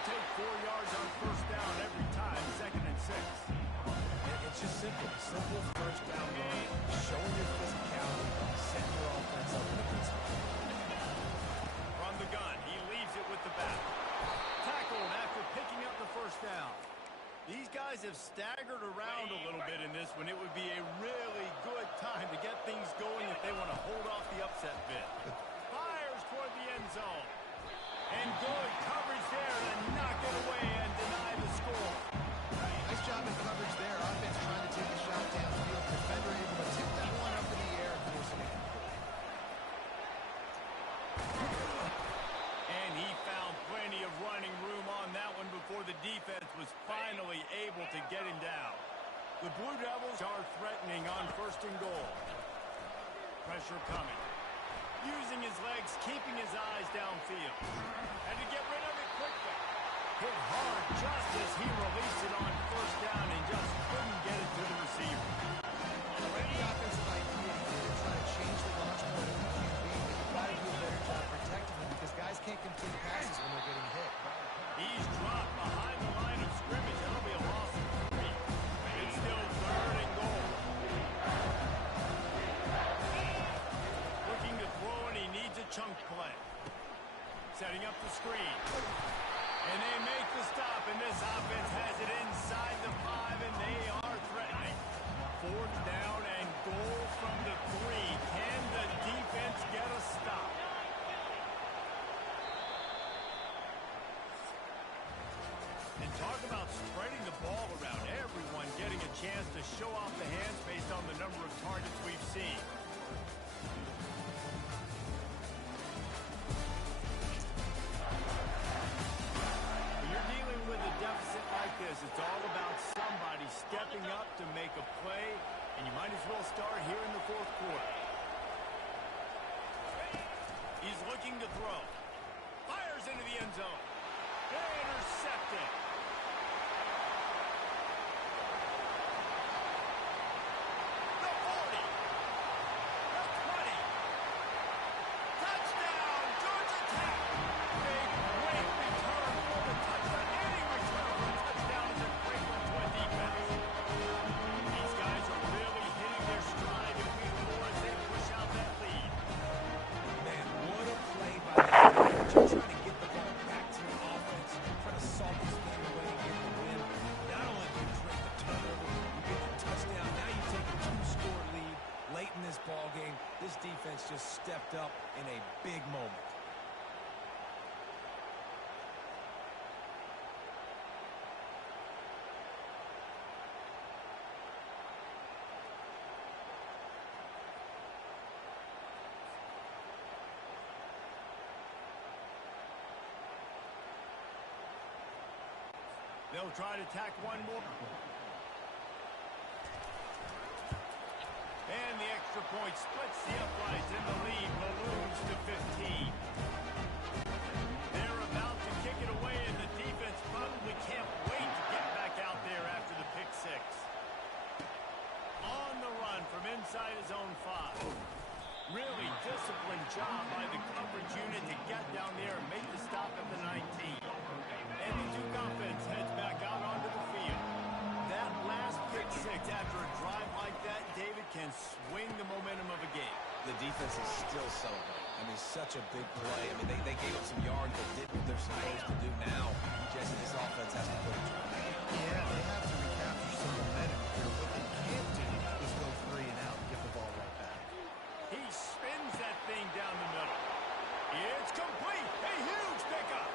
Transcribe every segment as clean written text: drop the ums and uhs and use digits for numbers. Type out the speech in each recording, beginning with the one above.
They'll take 4 yards on first down every time, 2nd and 6. It's just simple. Simple first down run. Showing your physicality, setting your offense up in a good spot. From the gun, he leaves it with the back. Tackled after picking up the first down. These guys have staggered around a little bit in this one. It would be a really good time to get things going if they want to hold off the upset bid. Fires toward the end zone. And good coverage there to knock it away and deny the score. Nice job in coverage there. Offense trying to take a shot downfield. Defender able to tip that one up in the air and force it incomplete. And he found plenty of running room on that one before the defense was finally able to get him down. The Blue Devils are threatening on 1st and goal. Pressure coming. Using his legs, keeping his eyes downfield. And to get rid of it quickly. Hit hard just as he released it on first down and just couldn't get it to the receiver. Already offensive idea here to try to change the launch point of the QB, but you've got to do a better job protecting him because guys can't complete passes when they're getting hit. He's dropped behind the line of scrimmage. That'll be a loss of 3. It's still 3rd and goal. Looking to throw, and he needs a chunk play. Setting up the screen. And they make the stop, and this offense has it inside the 5, and they are threatening. 4th down and goal from the 3. Can the defense get a stop? And talk about spreading the ball around. Everyone getting a chance to show off the hands based on the number of targets we've seen. When you're dealing with a deficit like this, it's all about somebody stepping up to make a play, and you might as well start here in the 4th quarter. He's looking to throw. Fires into the end zone. Intercepted. The 40. The 20. Touchdown, Georgia Tech. Big, great return for the touchdown. Any return for a touchdown is a great one to a defense. These guys are really hitting their stride in week 4 as they push out that lead. Man, what a play by the defense. You're trying to get the ball back to your offense. Try to salt this game away and get the win. Not only do you break the turnover, you get the touchdown. Now you take a 2-score lead late in this ball game. This defense just stepped up in a big moment. They'll try to tack one more. And the extra point splits the uprights, and the lead balloons to 15. They're about to kick it away, and the defense probably can't wait to get back out there after the pick 6. On the run from inside his own 5. Really disciplined job by the coverage unit to get down there and make the stop at the 19. And the Duke offense heads back out onto the field. That last pick 6 after a drive like that, David, can swing the momentum of a game. The defense is still celebrating. I mean, such a big play. I mean, they gave up some yards but did what they're supposed to do now. Jesse, this offense has to put it to. Yeah, they have to recapture some momentum here. What they can't do is go 3 and out and get the ball right back. He spins that thing down the middle. It's complete. A huge pickup.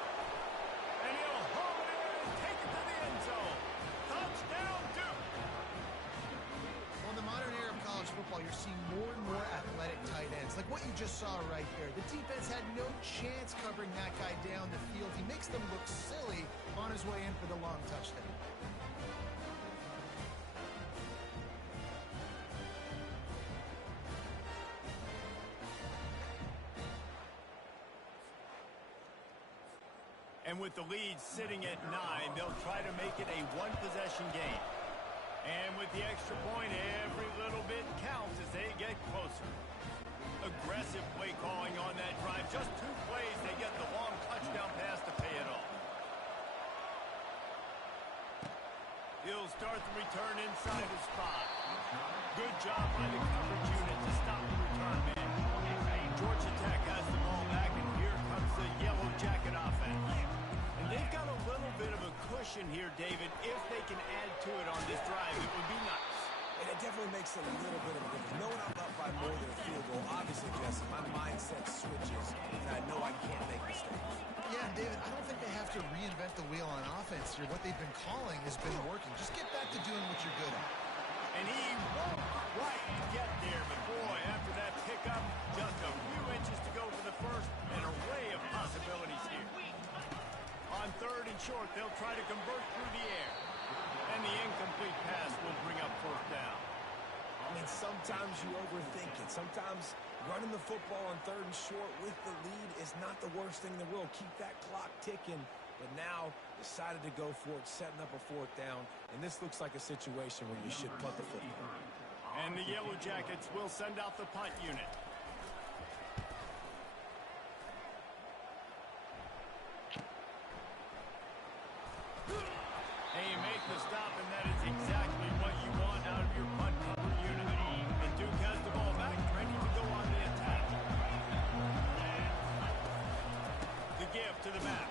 And he'll haul it in and take it to the end zone. Touchdown, Duke. Well, in the modern era of college football, you're seeing more and more athletic tight ends. Like what you just saw right there. The defense had no chance covering that guy down the field. He makes them look silly on his way in for the long touchdown. And with the lead sitting at 9, they'll try to make it a one-possession game. And with the extra point, every little bit counts as they get closer. Aggressive play calling on that drive. Just 2 plays, they get the long touchdown pass to pay it off. the return inside his spot. Good job by the coverage unit to stop the return man. Georgia Tech has the ball back, and here comes the Yellow Jacket offense. And they've got a little bit of a cushion here, David. If they can add to it on this drive, it would be nice. And it definitely makes a little bit of a difference. Knowing I'm up by more than a field goal, obviously, Jesse, my mindset switches, and I know I can't make mistakes. Yeah, David, I don't think they have to reinvent the wheel on offense here. What they've been calling has been working. Just get back to doing what you're good at. And he won't quite get there, but boy, after that pickup, just a few inches to go for the first, an array of possibilities here. On third and short, they'll try to convert through the air. And the incomplete pass will bring up fourth down. And sometimes you overthink it. Sometimes running the football on third and short with the lead is not the worst thing in the world. Keep that clock ticking. But now decided to go for it, setting up a fourth down. And this looks like a situation where you should punt the football. And the Yellow Jackets will send out the punt unit. And you make the stop, and that is exactly what you want out of your punt cover unit. And Duke has the ball back, ready to go on the attack. The give to the back.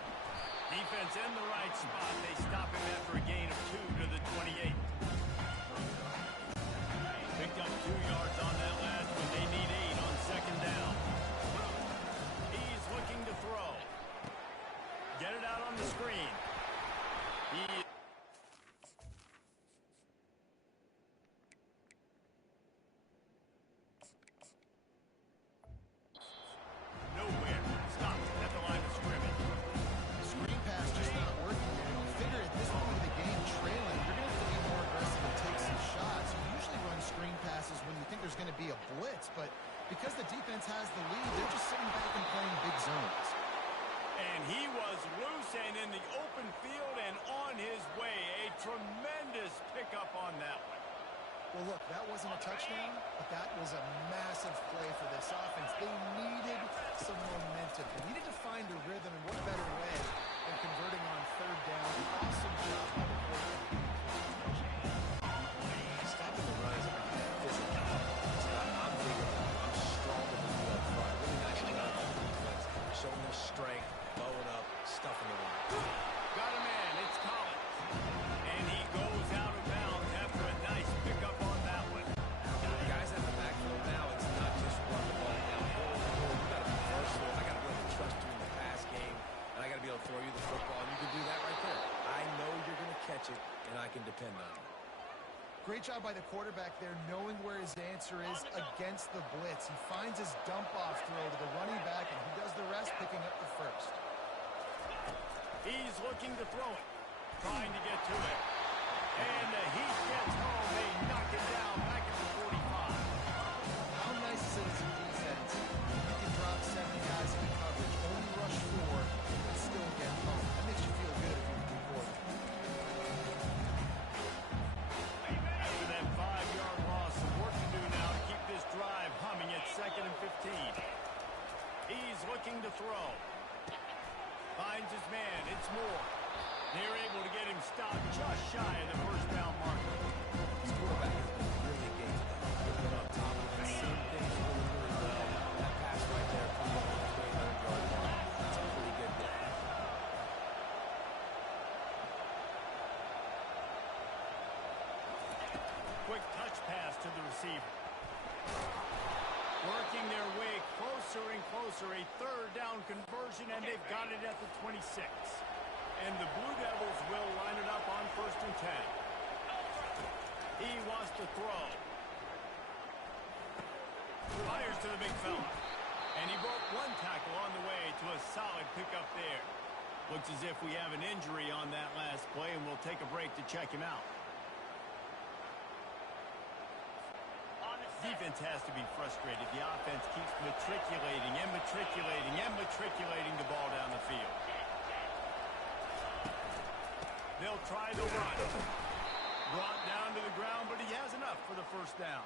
Defense in the right spot. They stop him after a gain of 2 to the 28. Picked up 2 yards on that last one. They need 8 on second down. He's looking to throw. Get it out on the screen. Nowhere. Stop at the line of scrimmage. Screen pass just not working there. You figure at this point of the game, trailing, you're going to have to be more aggressive and take some shots. You usually run screen passes when you think there's going to be a blitz, but because the defense has the lead, they're just sitting back and playing big zones. And he was loose and in the open field and on his way. A tremendous pickup on that one. Well, look, that wasn't a touchdown, but that was a massive play for this offense. They needed some momentum. They needed to find a rhythm, and what better way than converting on third down. Awesome job by the quarterback. Stopping the run is about physical. I'm bigger, I'm stronger than you up front. Really nice job by the defense. Showing their strength, bowing up, stuffing the run. Got a man. It's Collins. And he goes out of bounds after a nice pickup on that one. Guys at the backfield now, it's not just run the ball now. You got to be versatile. I got to be able to trust you in the pass game, and I got to be able to throw you the football, and you can do that right there. I know you're going to catch it, and I can depend on it. Great job by the quarterback there, knowing where his answer is against the blitz. He finds his dump-off throw to the running back, and he does the rest, picking up the first. He's looking to throw it. Trying to get to it. And the Heat gets home. They knock it down back at the 45. How nice is it as a defense? You can drop 7 guys in coverage, only rush 4, and still get home. That makes you feel good if you're the quarterback. After that 5-yard loss, some work to do now to keep this drive humming at 2nd and 15. He's looking to throw. Finds his man. It's Moore. They're able to get him stopped just shy of the first down marker. This quarterback has been really engaged. He's been on top of it. Seen things really, really well. That pass right there coming up the 300-yard line. That's a pretty good day. Quick touch pass to the receiver. Working their way closer and closer. A third down conversion, and they've got it at the 26. And the Blue Devils will line it up on 1st and 10. He wants to throw. Fires to the big fella. And he broke 1 tackle on the way to a solid pickup there. Looks as if we have an injury on that last play, and we'll take a break to check him out. Defense has to be frustrated. The offense keeps matriculating and matriculating and matriculating the ball down the field. They'll try the run. Brought down to the ground, but he has enough for the first down.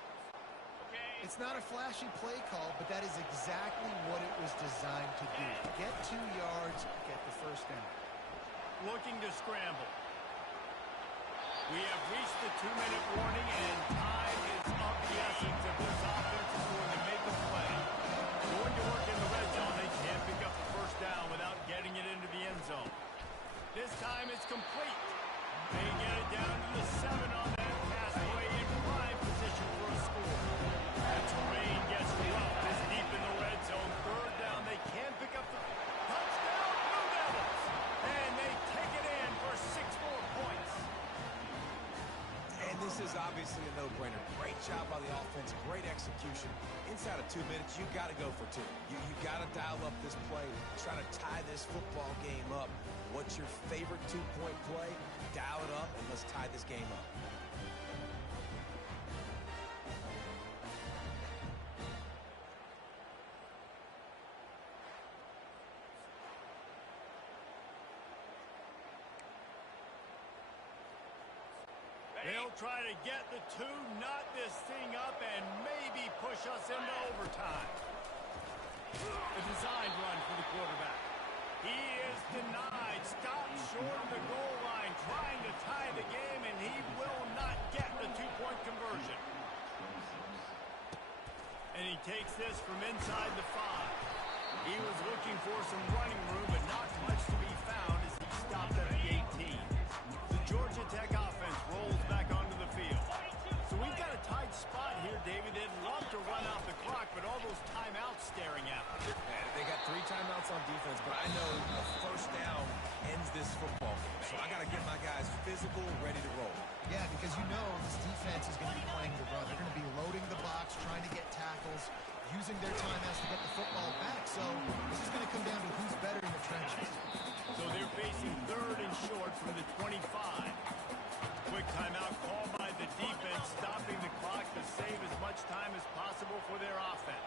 It's not a flashy play call, but that is exactly what it was designed to do. Get 2 yards, get the first down. Looking to scramble. We have reached the 2-minute warning, and time is of the essence if this offense is going to make a play. Going to work in the red zone. They can't pick up the first down without getting it into the end zone. This time it's complete. They get it down to the 7 on that pass play in prime position for a score. The terrain gets rough. It's deep in the red zone. Third down. They can pick up the touchdown, Blue Devils. And they take it in for 6 more points. And this is obviously a no-brainer. Great job by the offense, great execution. Inside of 2 minutes, you got to go for 2. You got to dial up this play, try to tie this football game up. What's your favorite 2-point play? Dial it up, and let's tie this game up. They'll try to get the 2, knot this thing up, and maybe push us into overtime. A designed run for the quarterback. He is denied, stopped short of the goal line, trying to tie the game, and he will not get the 2-point conversion. And he takes this from inside the 5. He was looking for some running room, but not much to be found as he stopped at the 18. The Georgia Tech offense rolls back onto the field. So we've got a tight spot here, David. They'd love to run out the clock, but all those timeouts staring at them. They got 3 timeouts on defense, but I know a first down ends this football game. So I got to get my guys physical, ready to roll. Yeah, because you know this defense is going to be playing the run. They're going to be loading the box, trying to get tackles, using their timeouts to get the football back. So this is going to come down to who's better in the trenches. So they're facing 3rd and short from the 25. Quick timeout called by the defense, stopping the clock to save as much time as possible for their offense.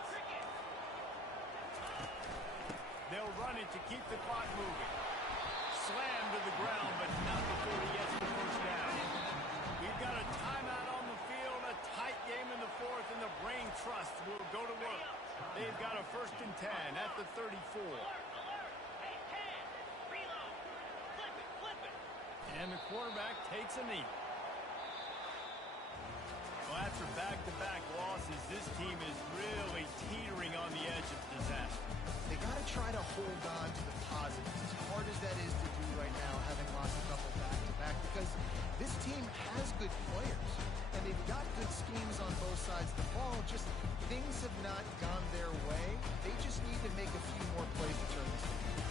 They'll run it to keep the clock moving. Slam to the ground, but not before he gets the first down. We've got a timeout on the field, a tight game in the 4th, and the Brain Trust will go to work. They've got a 1st and 10 at the 34. And the quarterback takes a knee. Well, after back-to-back losses, this team is really teetering on the edge of disaster. They got to try to hold on to the positives, as hard as that is to do right now, having lost a couple back-to-back, because this team has good players, and they've got good schemes on both sides of the ball, just things have not gone their way. They just need to make a few more plays to turn this game.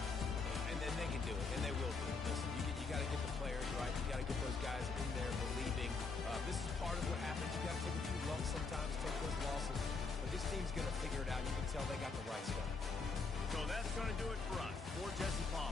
And then they can do it, and they will do it. Listen, you got to get the players right. You got to get those guys in there believing. This is part of what happens. You got to take a few lumps sometimes, take those losses. But this team's going to figure it out. You can tell they got the right stuff. So that's going to do it for us. For Jesse Palmer.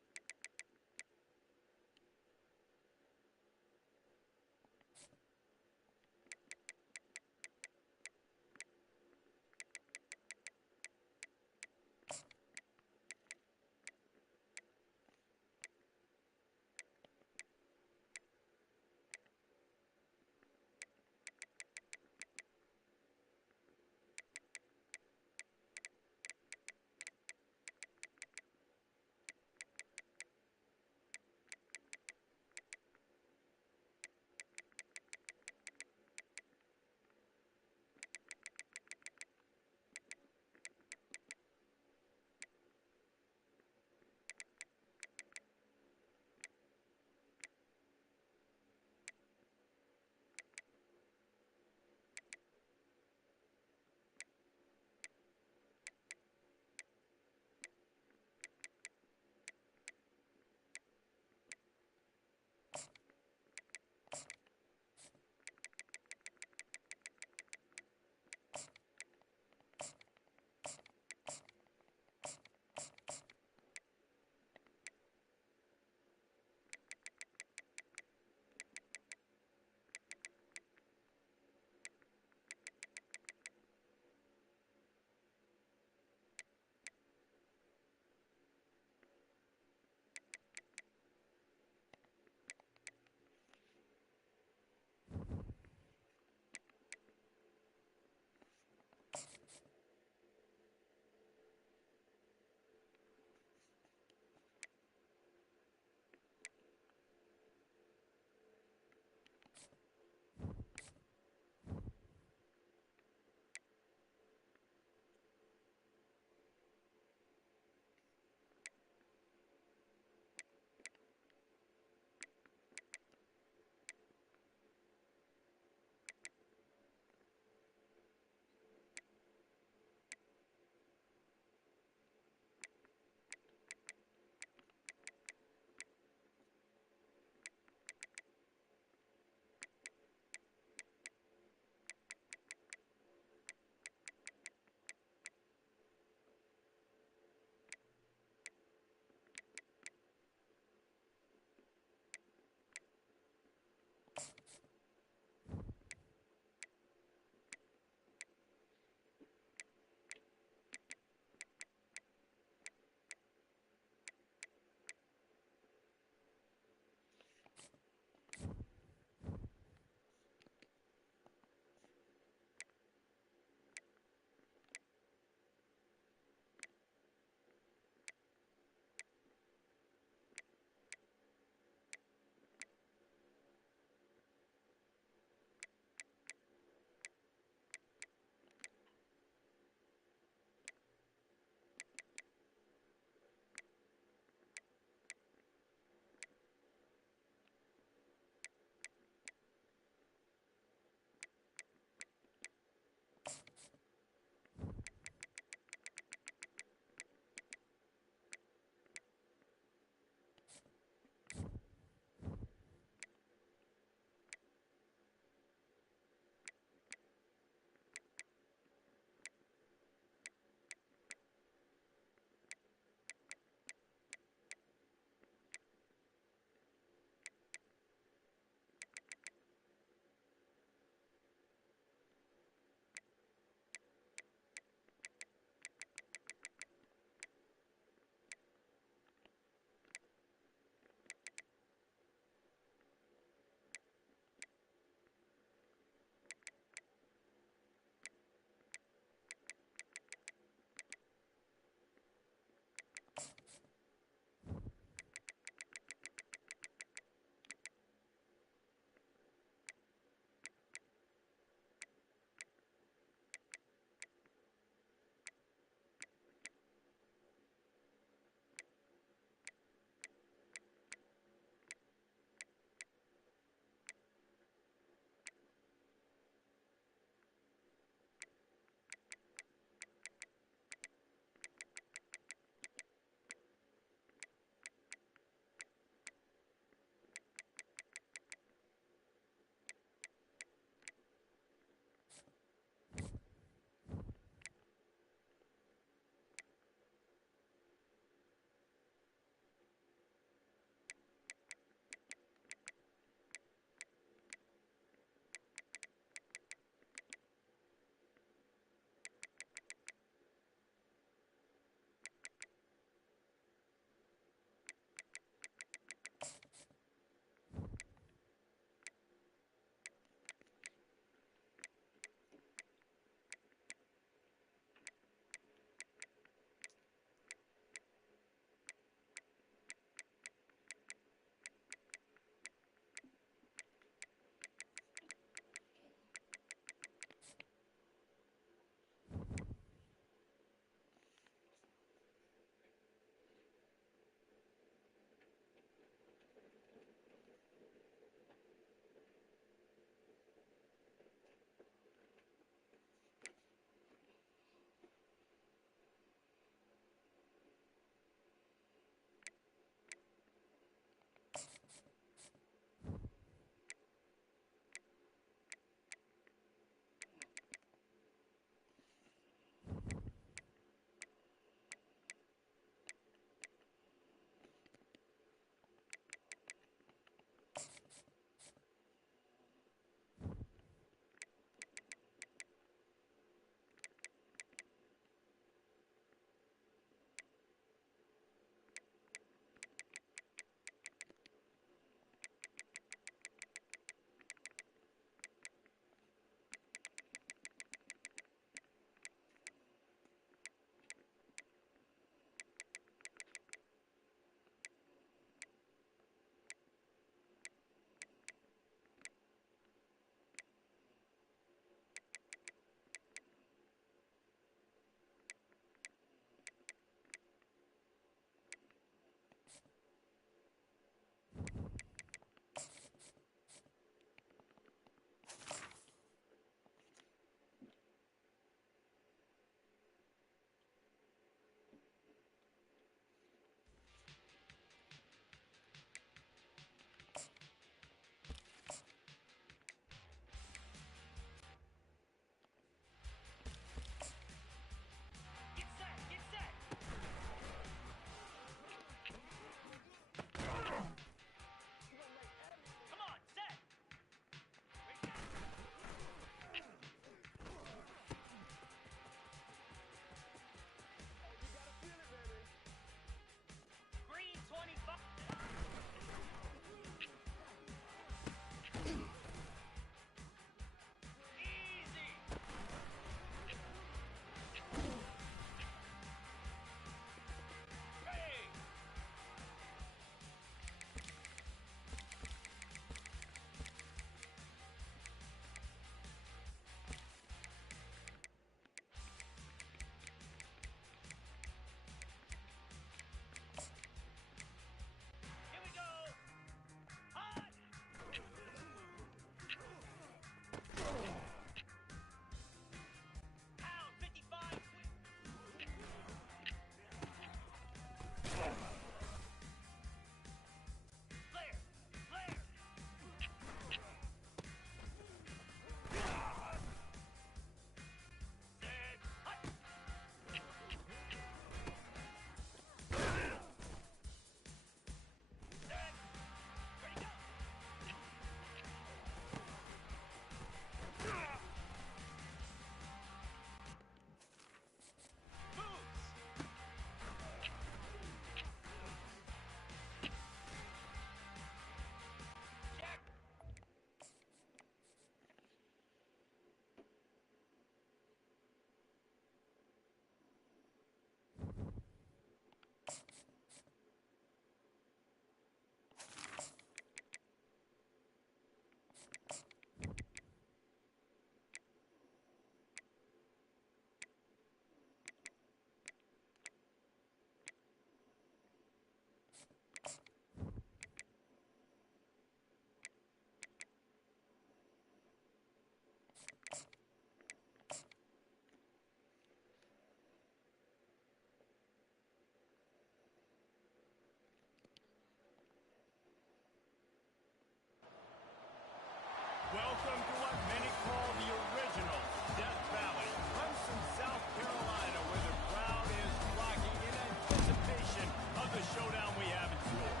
Welcome to what many call the original Death Valley, Clemson, South Carolina, where the crowd is flocking in anticipation of the showdown we have in store.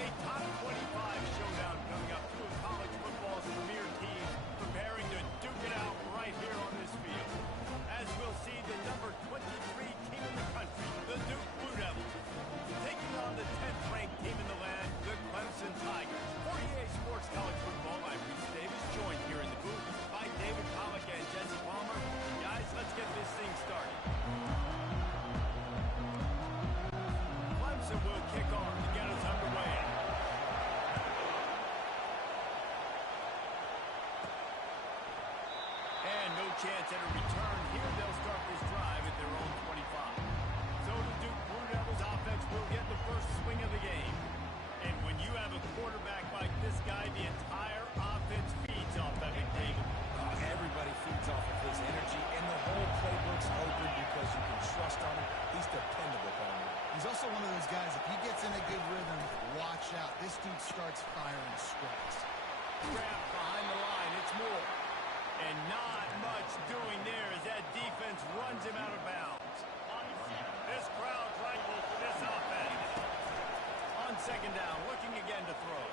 A top 25 showdown coming up, two of college football's premier teams preparing to duke it out right here on this field. As we'll see the number 23 team in the country, the Duke Blue Devils, taking on the 10th ranked team in the land, the Clemson Tigers. For EA Sports College Football, I'm Reese Davis, joined here in the booth by David Pollack and Jesse Palmer. Guys, let's get this thing started. Clemson will kick off to get us underway. And no chance at a return here. They'll start this drive at their own 25. So the Duke Blue Devils offense will get the first swing of the game. And when you have a quarterback like this guy, the entire offense feeds off of it, David. Everybody feeds off of his energy, and the whole playbook's open because you can trust on him. He's dependable, Palmer. He's also one of those guys, if he gets in a good rhythm, watch out. This dude starts firing strikes. Grab behind the line. It's Moore. And not much doing there as that defense runs him out of bounds. This crowd's rival for this offense. On second down, looking again to throw.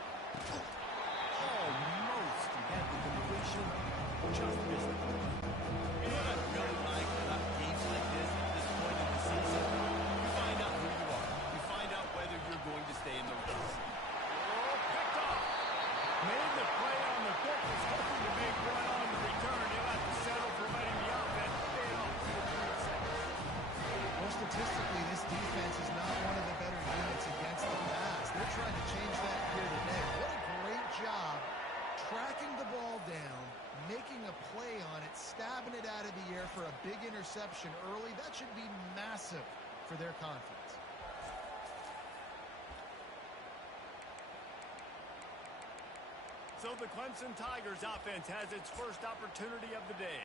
Almost. He had the completion. Just missed it. You know what I really like about games like this at this point in the season? You find out who you are. You find out whether you're going to stay in the race. Oh, picked off. Made the play on the pick. Was hoping to make one on the return. He'll have to settle for letting the offense stay off 2 or 3 seconds. Well, statistically, this defense is not one of the better units against the pass. They're trying to change that here today. What a great job tracking the ball down, making a play on it, stabbing it out of the air for a big interception early. That should be massive for their confidence. So the Clemson Tigers offense has its first opportunity of the day.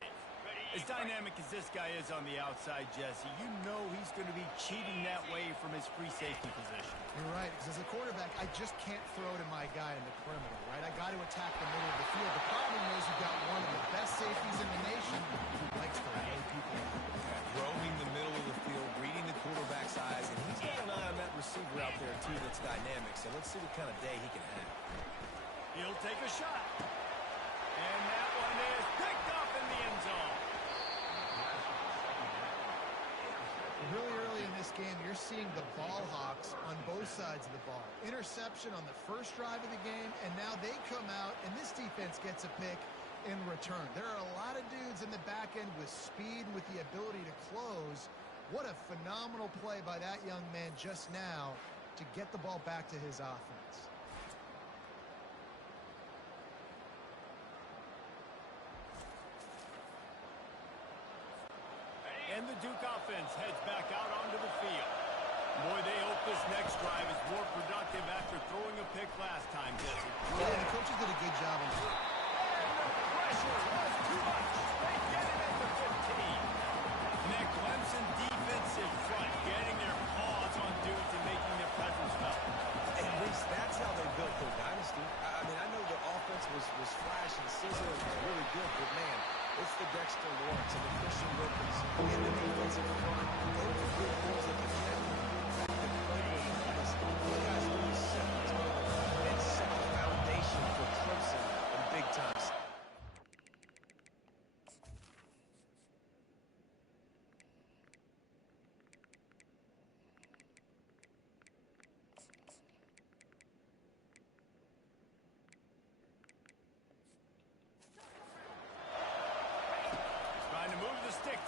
As dynamic as this guy is on the outside, Jesse, you know he's going to be cheating that way from his free safety position. You're right, because as a quarterback, I just can't throw to my guy in the perimeter, right? I got to attack the middle of the field. The problem is you've got one of the best safeties in the nation who likes to lay people out. Roaming the middle of the field, reading the quarterback's eyes, and he's got an eye on that receiver out there, too, that's dynamic. So let's see what kind of day he can have. He'll take a shot. And that one is picked up in the end zone. Really early in this game, you're seeing the ball hawks on both sides of the ball. Interception on the first drive of the game, and now they come out, and this defense gets a pick in return. There are a lot of dudes in the back end with speed, with the ability to close. What a phenomenal play by that young man just now to get the ball back to his offense. And the Duke offense heads back out onto the field. Boy, they hope this next drive is more productive after throwing a pick last time, Jesse. Yeah, the coaches did a good job on that. And the pressure was too much. They get it at the 15. And that Clemson defensive front getting their paws on dudes and making their presence felt. And Reese, that's how they built their dynasty. I mean, I know the offense was flash and sizzle and was really good, but man, it's the Dexter Lawrence and the Christian Wilkins and the defensive front. Those are good boys that can handle the play with Thomas. These guys really set the tone and set the foundation for Clemson in big times.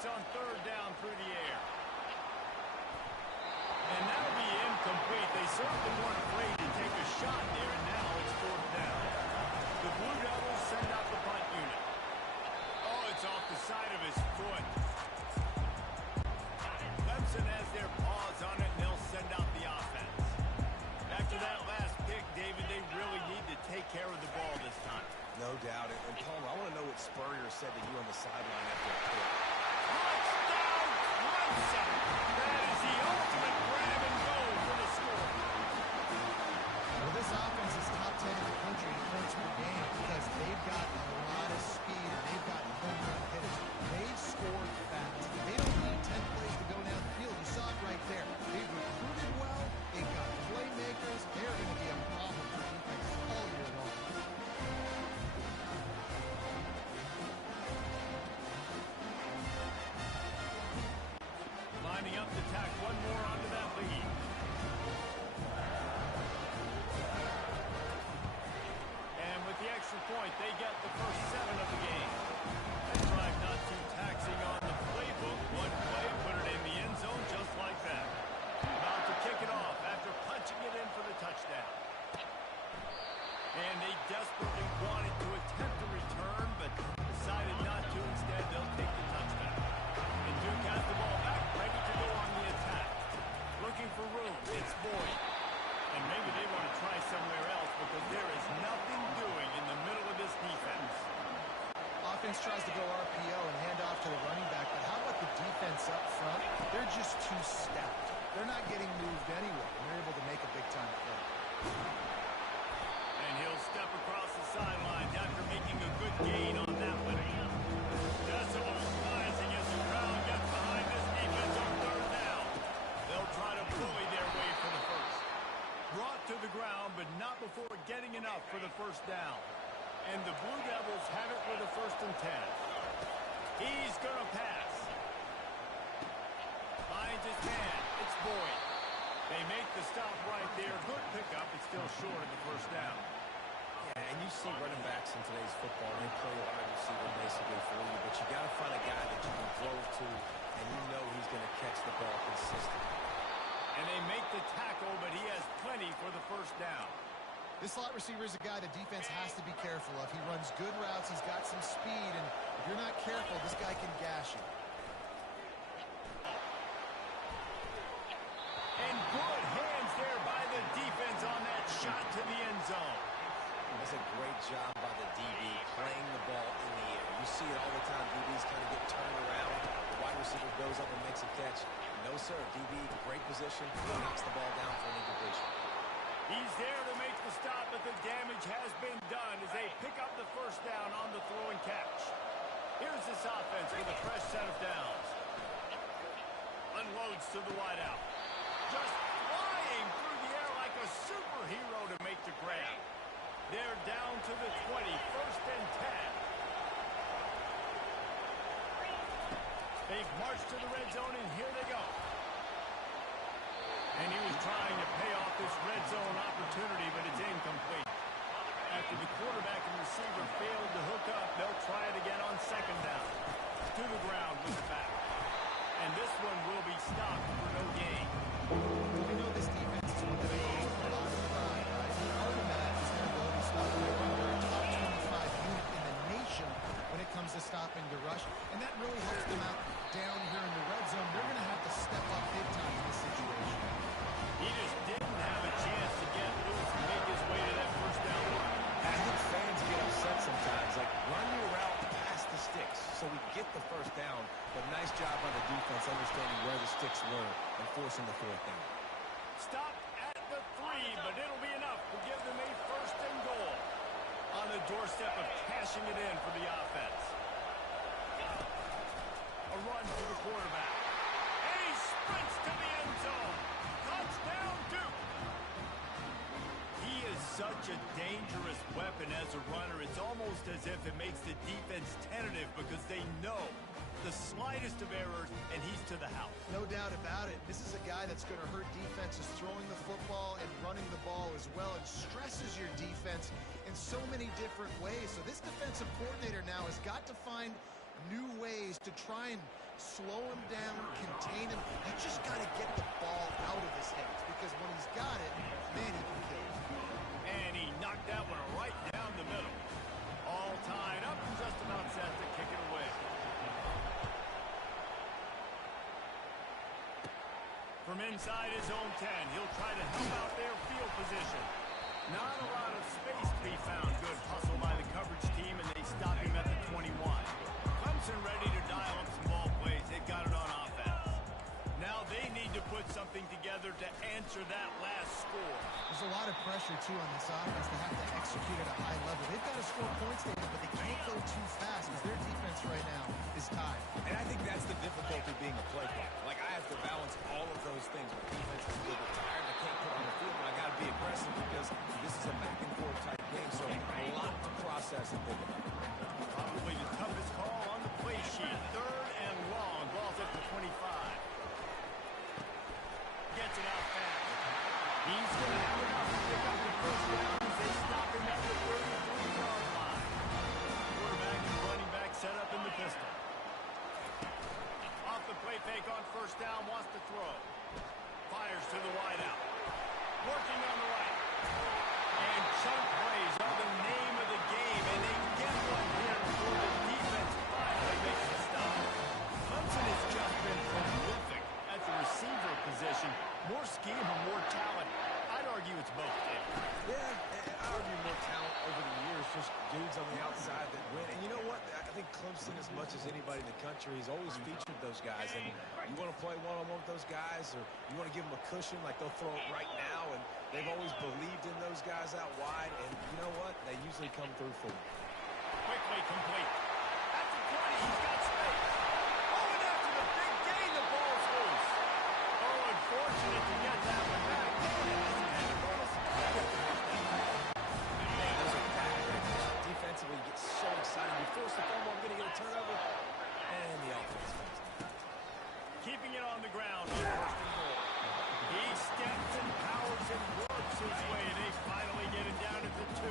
On third down through the air. And that'll be incomplete. They certainly weren't afraid to take a shot there, and now it's fourth down. The Blue Devils send out the punt unit. Oh, it's off the side of his foot. Clemson has their paws on it, and they'll send out the offense. After that last pick, David, they really need to take care of the ball this time. No doubt. And Palmer, I want to know what Spurrier said to you on the sideline after that pick. Touchdown, Clemson! That is the ultimate grab and go for the score. Well, this offense is top 10 in the country in points per game because they've got a point, they get the first 7 of the game. That drive not too taxing on the playbook. One play, put it in the end zone just like that. About to kick it off after punching it in for the touchdown. And they desperately wanted to attempt a return, but decided not to. Instead, they'll take the touchdown. And Duke has the ball back, ready to go on the attack. Looking for room, it's Boyd. And maybe they want to try somewhere else because there is nothing doing in the middle of this defense. Offense tries to go RPO and hand off to the running back, but how about the defense up front? They're just too stout. They're not getting moved anyway, and they're able to make a big-time play. And he'll step across the sidelines after making a good gain on that one. Decibels rising as the crowd gets behind this defense on 3rd down. They'll try to bully their way for the first. Brought to the ground, but not before getting enough for the first down. And the Blue Devils have it with a 1st and 10. He's going to pass. Finds his man. It's Boyd. They make the stop right there. Good pickup. It's still short of the first down. Yeah, and you see running backs in today's football, they play wide receiver basically for you, but you got to find a guy that you can throw to, and you know he's going to catch the ball consistently. And they make the tackle, but he has plenty for the first down. This slot receiver is a guy the defense has to be careful of. He runs good routes. He's got some speed, and if you're not careful, this guy can gash you. And good hands there by the defense on that shot to the end zone. That's a great job by the DB playing the ball in the air. You see it all the time. DBs kind of get turned around. The wide receiver goes up and makes a catch. No, sir. DB, great position. Knocks the ball down for an incompletion. He's there to make the stop, but the damage has been done as they pick up the first down on the throw and catch. Here's this offense with a fresh set of downs. Unloads to the wideout. Just flying through the air like a superhero to make the grab. They're down to the 20, 1st and 10. They've marched to the red zone, and here they go. And he was trying to pay off this red zone opportunity, but it's incomplete. After the quarterback and receiver failed to hook up, they'll try it again on 2nd down. To the ground with it back. And this one will be stopped for no gain. We know this defense is one that I take a lot of pride, right? Part of that is their ability to stop the run. They're a top 25 unit in the nation when it comes to stopping the rush, and that really helps them out down here in the red zone. They're going to have to step up big time in this situation. He just didn't have a chance to get loose and make his way to that first down line. I think fans get upset sometimes, like run your route past the sticks so we get the first down, but nice job on the defense understanding where the sticks were and forcing the 4th down. Stopped at the 3, but it'll be enough to give them a 1st and goal. On the doorstep of cashing it in for the offense. A run to the quarterback. And he sprints to the end zone. Touchdown, Duke. He is such a dangerous weapon as a runner. It's almost as if it makes the defense tentative because they know the slightest of errors, and he's to the house. No doubt about it. This is a guy that's going to hurt defenses throwing the football and running the ball as well, and stresses your defense in so many different ways. So this defensive coordinator now has got to find new ways to try and slow him down, contain him. You just got to get the ball out of his hands, because when he's got it, man, he can kill it. And he knocked that one right down the middle. All tied up and just about set to kick it away. From inside his own 10, he'll try to help out their field position. Not a lot of space to be found. Good hustle by the coverage team, and they stop him at the 21. Clemson ready to dial up some ball plays. They've got it on offense. Now they need to put something together to answer that last score. There's a lot of pressure, too, on this offense. They have to execute at a high level. They've got to score points, but they can't go too fast because their defense right now is tied. And I think that's the difficulty being a play caller. Like, I have to balance all of those things. My defense is a little bit tired. I can't put on the field, but I got to be aggressive because this is a back-and-forth type game, so a lot to process and think about. Probably the toughest call on the play sheet. 3rd and long. Ball's at the 25. Gets it out fast. He's going to have enough to pick up the first down as they stop him at the 33-yard line. first down, wants to throw. Fires to the wide out. Working on the right. And chunk plays are the name of the game, and they get one here before the defense finally makes the stop. Clemson has just been prolific at the receiver position. More scheme or more talent? I'd argue it's both, Dave. Yeah, I argue more talent over the years, just dudes on the outside that win. And you know what? I think Clemson, as much as anybody in the country, has always featured those guys. And you want to play one-on-one with those guys, or you want to give them a cushion, like they'll throw it right now. And they've always believed in those guys out wide. And you know what? They usually come through for them. Quickly complete. At the 20, he's got space. Oh, and after the big gain, the ball's loose. Oh, unfortunate to get that one back. Man, those are backbreakers. Defensively, you get so excited. You force the fumble, I'm going to get a turnover. And the offense comes down. Keeping it on the ground on first and goal. He steps and powers and works his way. They finally get him down at the 2.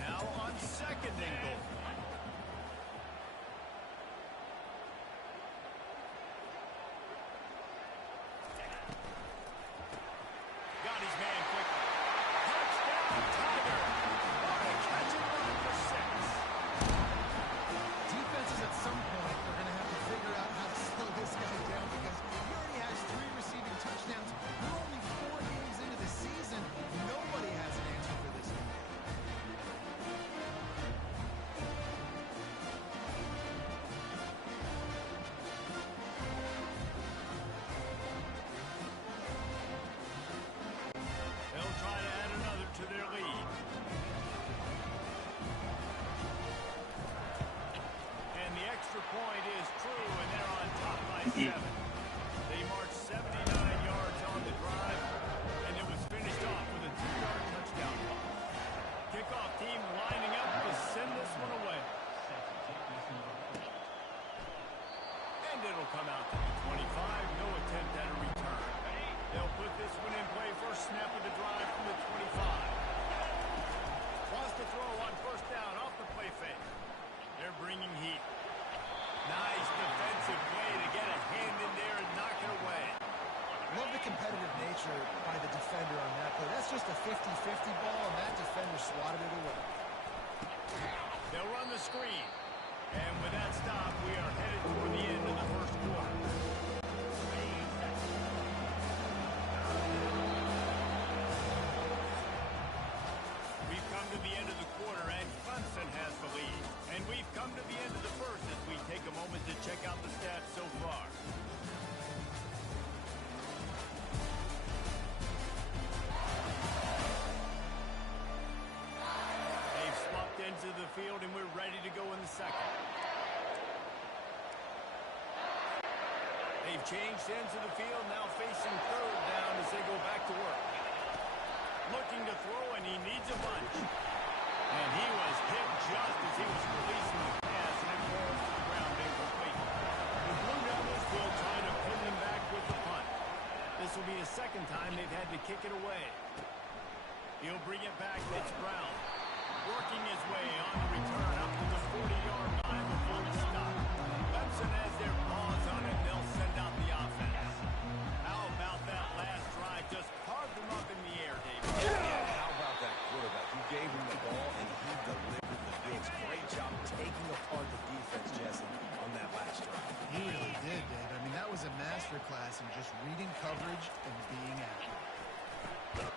Now on second and goal. Got his man quickly. Touchdown, Tiger. What a catch and run for 6. Defenses at some point are going to have to figure out how to slow this guy down because he already has 3 receiving touchdowns. We're only 4 games into the season. Nobody has an answer for this guy. They'll try to add another to their lead. And the extra point is true, and they're on top by 7. They marched 79 yards on the drive, and it was finished off with a 2-yard touchdown ball. Kickoff team lining up to send this one away. And it'll come out to the 25. No attempt at a return. They'll put this one in play. First snap of the drive from the 25. Wants to throw on first down off the play fake. They're bringing heat. Nice defensive play to get a hand in there and knock it away. Love the competitive nature by the defender on that play. That's just a 50-50 ball, and that defender swatted it away. They'll run the screen. And with that stop, we are headed toward the end of the first quarter. We've come to the end of the quarter, and Clemson has the lead. And we've come to the end of the first as we take a moment to check out the stats so far. They've swapped ends of the field, and we're ready to go in the second. They've changed ends of the field, now facing third down as they go back to work. Looking to throw, and he needs a bunch. And he was hit just as he was releasing the pass, and it rolls to the ground incomplete. The Blue Devils will try to pin them back with the punt. This will be the second time they've had to kick it away. He'll bring it back. It's Brown. Working his way on the return up to the 40-yard line before the stop. Clemson has their paws on it. They'll send out the offense. How about that last drive? Just carved them up in the air, David. Yeah, how about that quarterback? You gave him the ball, and he delivered the goods. Great job taking apart the defense, Jesse, on that last drive. He really did, Dave. I mean, that was a masterclass in just reading coverage and being accurate.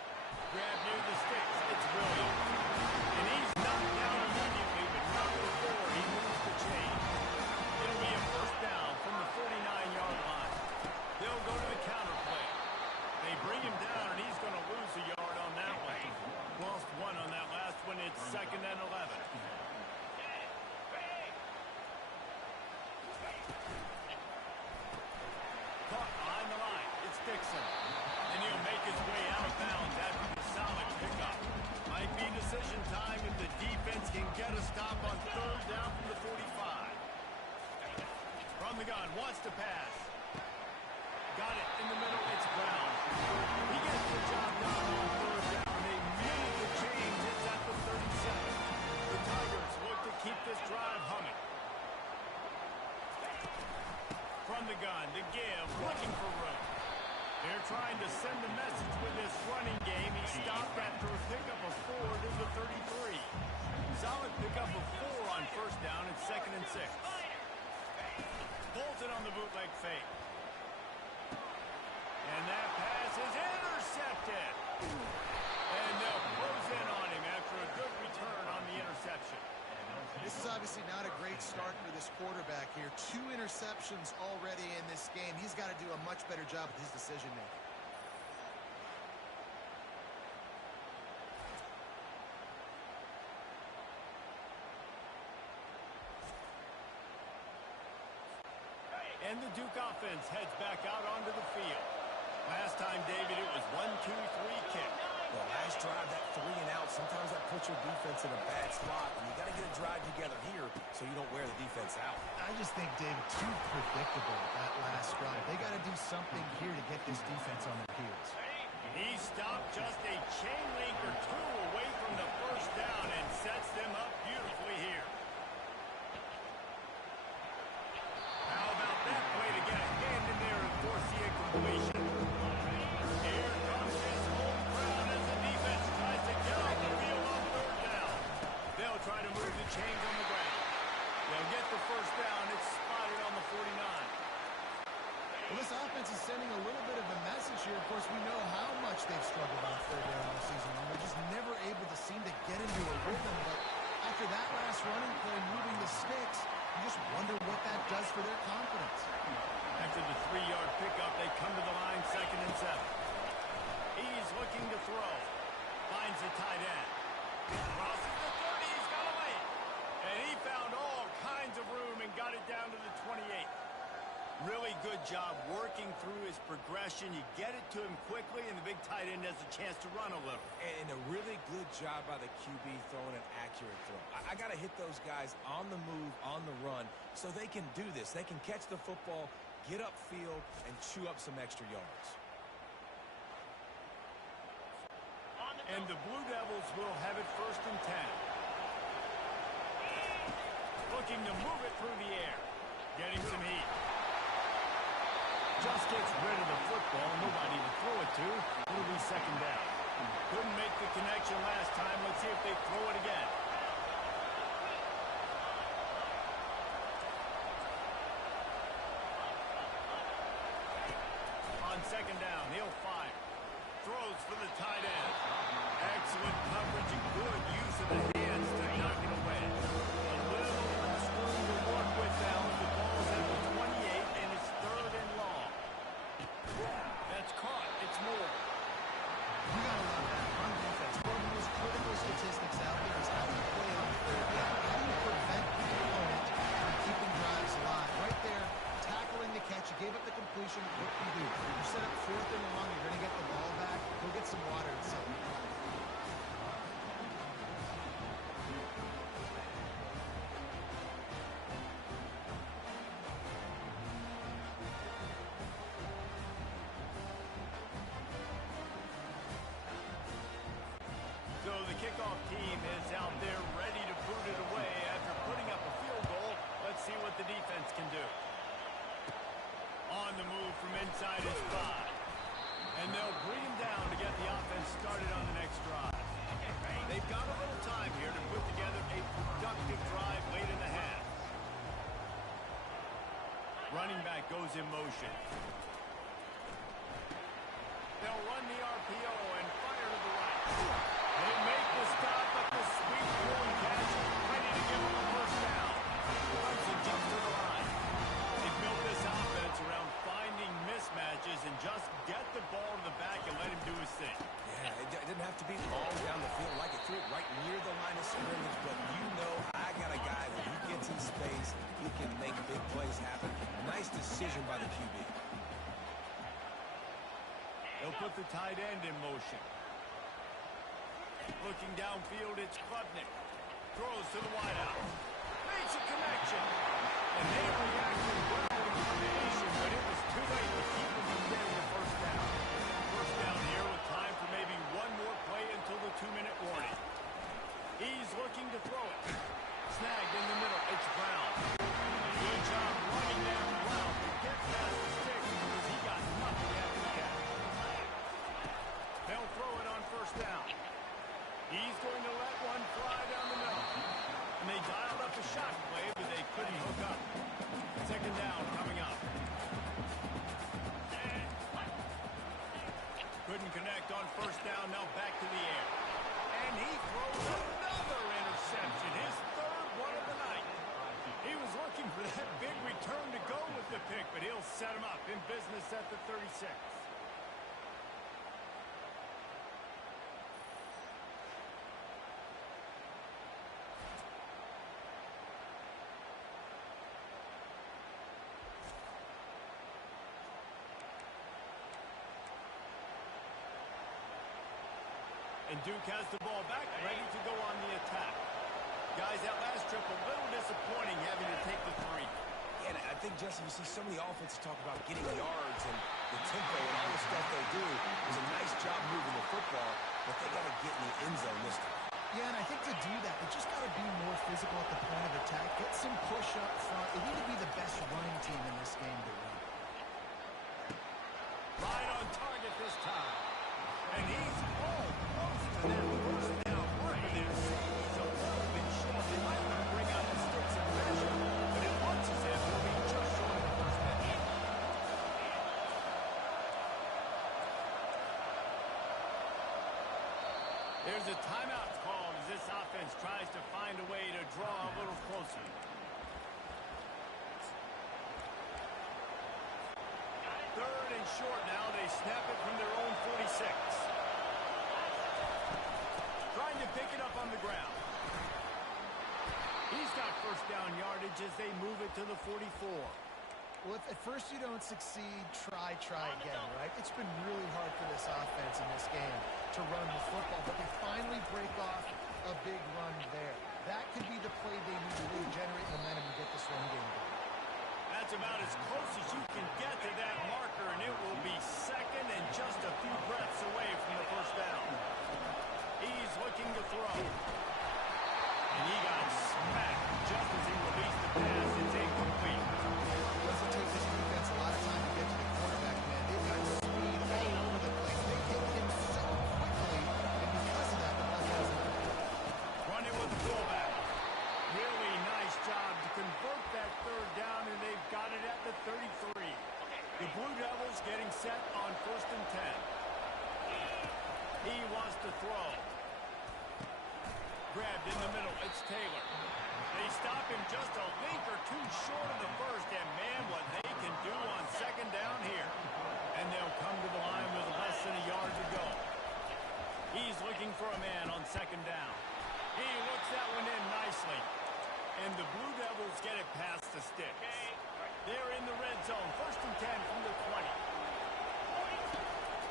Grab near the sticks. It's Williams. And he's knocked down immediately, but not before he moves the chain. It'll be a first down from the 49-yard line. They'll go to the counter play. They bring him down, and he's going to lose a yard on that one. Lost one on that last one. It's second and 11. Caught behind the line. It's Dixon. And he'll make his way out of bounds after the solid pickup. Might be decision time if the defense can get a stop on third down from the 45. From the gun, wants to pass. Got it in the middle. It's Brown. He gets the job done on third down. They made the change. It's at the 37. The Tigers look to keep this drive humming. From the the gun. The give, looking for room. They're trying to send a message with this running game. He stopped after a pickup of 4 to the 33. Solid pickup of 4 on first down and 2nd and 6. Bolton on the bootleg fake. And that pass is intercepted. And they'll close in on him after a good return on the interception. This is obviously not a great start for this quarterback here. 2 interceptions already in this game. He's got to do a much better job with his decision making. And the Duke offense heads back out onto the field. Last time, David, it was 1-2-3 kick. Well, last drive, that 3 and out, sometimes that puts your defense in a bad spot, and you got to get a drive together here so you don't wear the defense out. I just think, David, too predictable that last drive. They got to do something here to get this defense on their heels. He stopped just a chain link or 2 away from the first down and sets them up beautifully here. How about that play to get a hand in there and force the incompletion? Here comes his home crowd as the defense tries to get off the field on 3rd down. They'll try to move the chains on the ground. They'll get the first down. It's spotted on the 49. Well, this offense is sending a little bit of a message here. Of course, we know how much they've struggled on 3rd down all season long. They're just never able to seem to get into a rhythm. But after that last running play, moving the sticks, you just wonder what that does for their confidence. After the 3-yard pickup, they come to the line 2nd and 7. He's looking to throw. Finds the tight end. Crosses the 30. He's got away. And he found all kinds of room and got it down to the 28. Really good job working through his progression. You get it to him quickly, and the big tight end has a chance to run a little. And a really good job by the QB throwing an accurate throw. I got to hit those guys on the move, on the run, so they can do this. They can catch the football, get upfield, and chew up some extra yards. And the Blue Devils will have it 1st and 10. Looking to move it through the air. Getting some heat. Just gets rid of the football. Nobody to throw it to. It'll be 2nd down. Couldn't make the connection last time. Let's see if they throw it again. On 2nd down, he'll fire. Throws for the tight end. Excellent coverage and good use of the hands to knock it away. A little less room to work with now as the ball's at the 28 and it's 3rd and long. That's caught. It's more. You got to love that on defense. One of the most critical statistics out there is how you play on 3rd down. How do you prevent the opponent from keeping drives alive? Right there, tackling the catch. You gave up the completion. What do you do? You set up 4th and long. You're going to get the ball back. Go get some water and something. So the kickoff team is out there ready to boot it away after putting up a field goal. Let's see what the defense can do. On the move from inside his 5. And they'll bring him down to get the offense started on the next drive. They've got a little time here to put together a productive drive late in the half. Running back goes in motion. They'll run the RPO and fire to the right. They make the stop, but the sweep through and catch ready to give them a first down. Brunson jumps to the line. They've built this offense around finding mismatches and just get the ball to the back and let him do his thing. Yeah, it didn't have to be long down the field. Like it threw it right near the line of scrimmage, but you know I got a guy that he gets in space, he can make big plays happen. Nice decision by the QB. They'll put the tight end in motion. Looking downfield, it's Klubnik. Throws to the wideout. Makes a connection. And they reacted well to the creation, but it was too late to keep them from getting the first down. First down here with time for maybe one more play until the 2-minute warning. He's looking to throw it. Snagged in the middle. It's Brown. Good job running there, Brown. Get past dialed up a shot play, but they couldn't hook up. Second down coming up. Couldn't connect on first down, now back to the air. And he throws another interception, his third one of the night. He was looking for that big return to go with the pick, but he'll set him up in business at the 36. And Duke has the ball back, ready to go on the attack. Guys, that last trip a little disappointing having to take the three. Yeah, and I think, Jesse, you see so many offenses talk about getting yards and the tempo and all the stuff they do. It was a nice job moving the football, but they got to get in the end zone this time. Yeah, and I think to do that, they just got to be more physical at the point of attack. Get some push up front. They need to be the best running team in this game to win. Right on target this time. And he's almost to that first down marker there. He's a little bit short. They might want to bring out the sticks and measure, but it looks as if he'll be just short of the first down. There's a timeout called as this offense tries to find a way to draw a little closer. Third and short now. They snap it from their own 46. Trying to pick it up on the ground. He's got first down yardage as they move it to the 44. Well, if at first you don't succeed, try again, right? It's been really hard for this offense in this game to run the football, but they finally break off a big run there. That could be the play they need to really generate momentum and get this run game going. That's about as close as you can get to that marker, and it will be second and just a few breaths away from the first down. He's looking to throw. And he got smacked just as he released the pass. It's incomplete. It doesn't take this defense a lot of time to get to the quarterback, man. They've got speed all over the place. They hit him so quickly, and because of that, the ball hasn't been. Running with the fullback. Really nice job to convert that third down, and they've got it at the 33. The Blue Devils getting set on first and 10. He wants to throw. Grabbed in the middle. It's Taylor. They stop him just a link or two short of the first, and man, what they can do on second down here. And they'll come to the line with less than a yard to go. He's looking for a man on second down. He looks that one in nicely. And the Blue Devils get it past the sticks. They're in the red zone. First and 10 from the 20.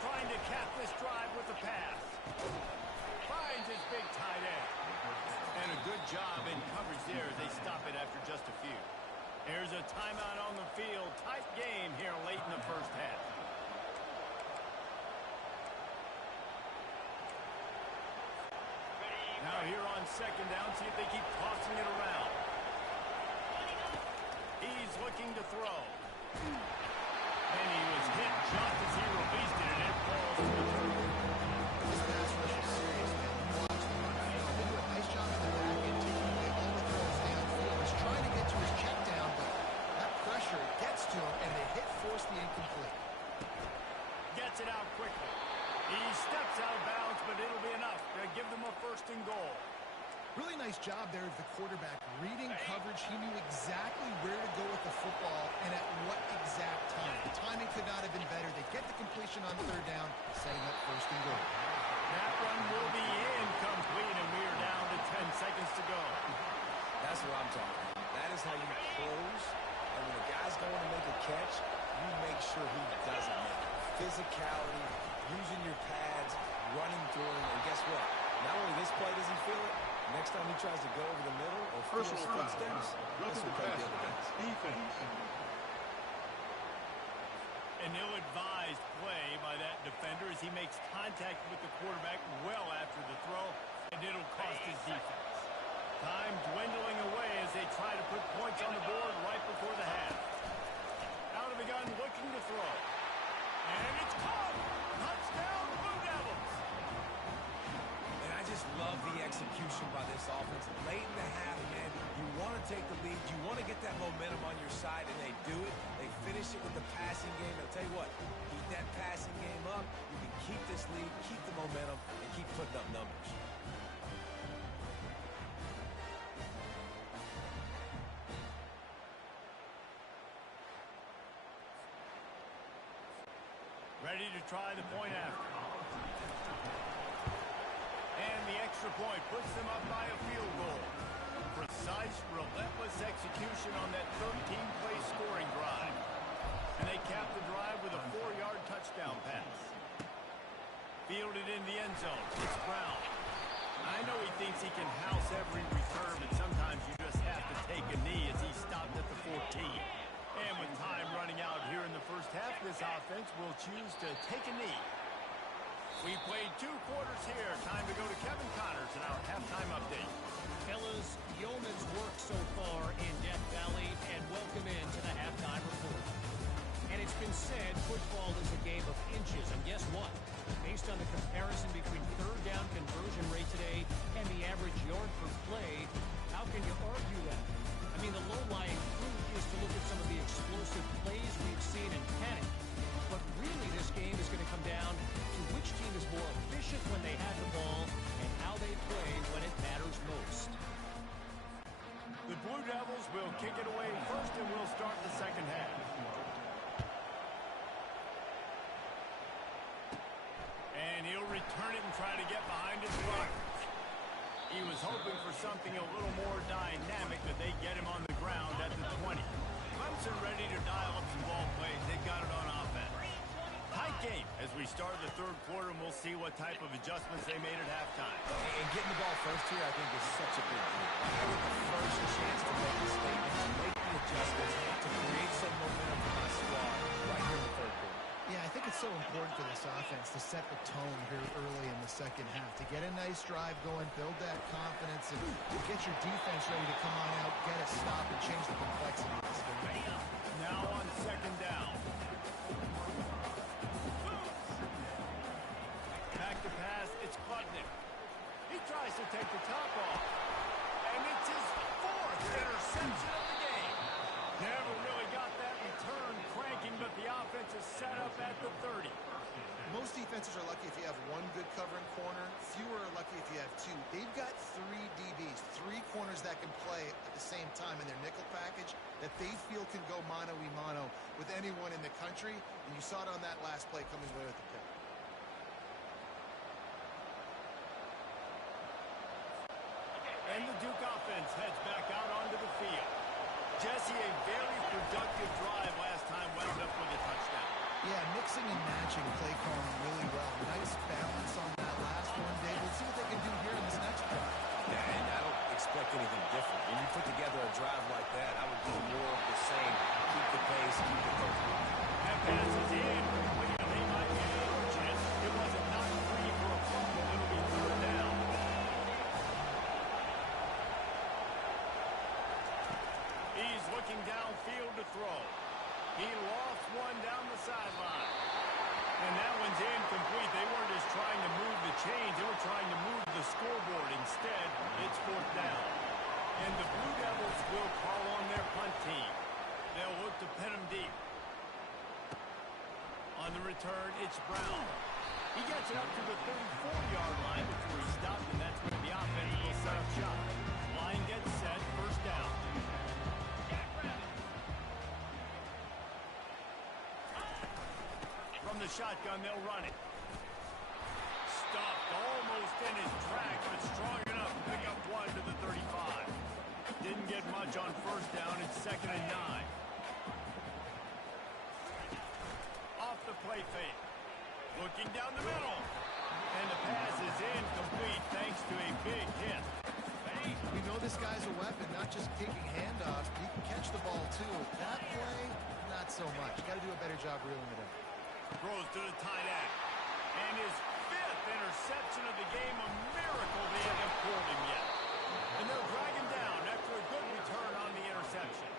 Trying to cap this drive with a pass. Finds his big tight end. And a good job in coverage there as they stop it after just a few. Here's a timeout on the field. Tight game here late in the first half. Now here on second down, see if they keep tossing it around. He's looking to throw. And he was hit just as he released it, and it falls to the turf. This pass rush is serious, man. You watch the run. They do a nice job in the back end, taking away all the throws downfield. He's trying to get to his check down, but that pressure gets to him, and they force the incomplete. Gets it out quickly. He steps out of bounds, but it'll be enough to give them a first and goal. Really nice job there of the quarterback. Reading coverage, he knew exactly where to go with the football and at what exact time. The timing could not have been better. They get the completion on third down, setting up first and goal. That run will be incomplete, and we are down to 10 seconds to go. That's what I'm talking about. That is how you close. And when a guy's going to make a catch, you make sure he doesn't make it. Physicality, using your pads, running through him, and guess what? Not only this play does he feel it, next time he tries to go over the middle or Personal steal footsteps, this will play the other guys. Defense. An ill-advised play by that defender as he makes contact with the quarterback well after the throw, and it'll cost his defense. Time dwindling away as they try to put points on the board right before the half. Out of the gun, looking to throw. And it's caught! Touchdown, Blue Devils! And I just love the execution by this offense. Late in the half, man, take the lead, you want to get that momentum on your side, and they do it. They finish it with the passing game. I'll tell you what, keep that passing game up. You can keep this lead, keep the momentum, and keep putting up numbers. Ready to try the point after. And the extra point puts them up by a field goal. Precise, relentless execution on that 13-play scoring drive. And they cap the drive with a 4-yard touchdown pass. Fielded in the end zone. It's Brown. I know he thinks he can house every return, but sometimes you just have to take a knee as he stopped at the 14. And with time running out here in the first half, this offense will choose to take a knee. We played 2 quarters here. Time to go to Kevin Connors in our halftime update. Fellas, yeoman's work so far in Death Valley, and welcome into the halftime report. And it's been said football is a game of inches, and guess what? Based on the comparison between third down conversion rate today and the average yard per play, how can you argue that? I mean, the low-lying fruit is to look at some of the explosive plays we've seen in panic. But really, this game is going to come down to which team is more efficient when they have the ball and how they play when it matters most. The Blue Devils will kick it away first, and we'll start the second half. And he'll return it and try to get behind his blockers. He was hoping for something a little more dynamic, but they get him on the ground at the 20. Clemson ready to dial up some ball plays. They've got it on offense. Tight game as we start the third quarter, and we'll see what type of adjustments they made at halftime. And getting the ball first here, I think, is such a big deal. Having the first chance to make a statement, to make the adjustments, to create some momentum for my squad right here in the third quarter. Yeah, I think it's so important for this offense to set the tone very early in the second half, to get a nice drive going, build that confidence, and to get your defense ready to come on out, get a stop, and change the complexity of this game. Now on second down. Back to pass, it's Klutnick. He tries to take the top off. And it's his 4th interception of the game. Never really got that return cranking, but the offense is set up at the 30. Most defenses are lucky if you have 1 good covering corner. Fewer are lucky if you have 2. They've got 3 DBs, 3 corners that can play at the same time in their nickel package that they feel can go mano-a-mano with anyone in the country. And you saw it on that last play coming away with the pick. And the Duke offense heads back out onto the field. Jesse, a very productive drive last time, wound up with a touchdown. Yeah, mixing and matching play calling really well. Nice balance on that last one, Dave. We'll see what they can do here in this next drive. Yeah, and I don't expect anything different. When you put together a drive like that, I would do more of the same. Keep the pace, keep the tempo. That pass is in. They might get a chance. It was a not free for a fumble. It'll be third down. He's looking downfield to throw. He lost one down the sideline. And that one's incomplete. They weren't just trying to move the chains. They were trying to move the scoreboard. Instead, it's 4th down. And the Blue Devils will call on their punt team. They'll look to pin them deep. On the return, it's Brown. He gets it up to the 34-yard line before he stopped, and that's when the offense will set up shop. Line gets set, first down. From the shotgun, they'll run it. Stopped almost in his track, but strong enough to pick up 1 to the 35. Didn't get much on first down. It's 2nd and 9. Off the play fake. Looking down the middle. And the pass is incomplete thanks to a big hit. We know this guy's a weapon, not just kicking handoffs, but he can catch the ball too. That play, not so much. Got to do a better job reeling it in. Throws to the tight end. And his 5th interception of the game. A miracle they haven't pulled him yet. And they'll drag him down after a good return on the interception.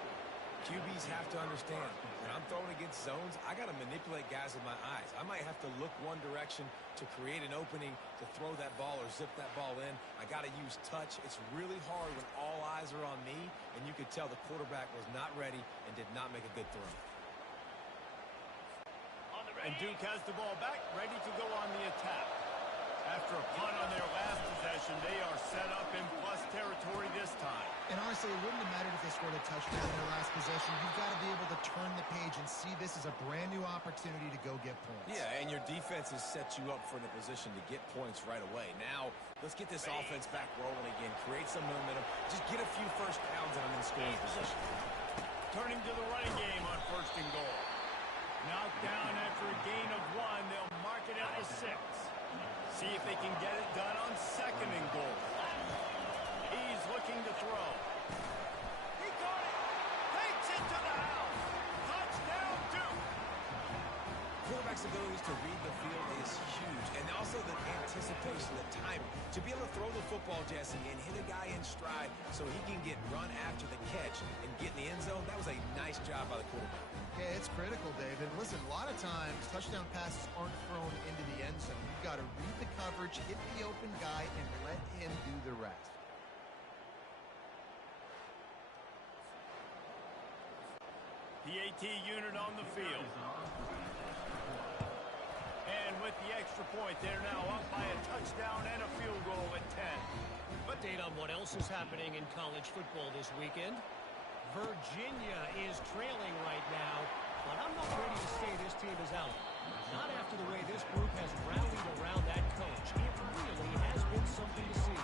Key QBs have to understand, when I'm throwing against zones, I got to manipulate guys with my eyes. I might have to look one direction to create an opening to throw that ball or zip that ball in. I got to use touch. It's really hard when all eyes are on me, and you could tell the quarterback was not ready and did not make a good throw. And Duke has the ball back, ready to go on the attack. After a punt on their last possession, they are set up in plus territory this time. And honestly, it wouldn't have mattered if they scored a touchdown in their last possession. You've got to be able to turn the page and see this as a brand new opportunity to go get points. Yeah, and your defense has set you up for the position to get points right away. Now, let's get this offense back rolling again. Create some momentum. Just get a few first downs and I'm in scoring position. Turning to the running game on 1st and goal. Knocked down after a gain of 1. They'll mark it at the 6. See if they can get it done on 2nd and goal. He's looking to throw. He got it. Takes it to the house. Touchdown, Duke. Quarterback's abilities to read the field is huge. And also the anticipation, the timing. To be able to throw the football, Jesse, and hit a guy in stride so he can get run after the catch and get in the end zone, that was a nice job by the quarterback. Yeah, it's critical, David. Listen, a lot of times, touchdown passes aren't thrown into the end zone. You've got to read the coverage, hit the open guy, and let him do the rest. PAT unit on the field. And with the extra point, they're now up by a touchdown and a field goal at 10. Update on what else is happening in college football this weekend. Virginia is trailing right now, but I'm not ready to say this team is out. Not after the way this group has rallied around that coach. It really has been something to see.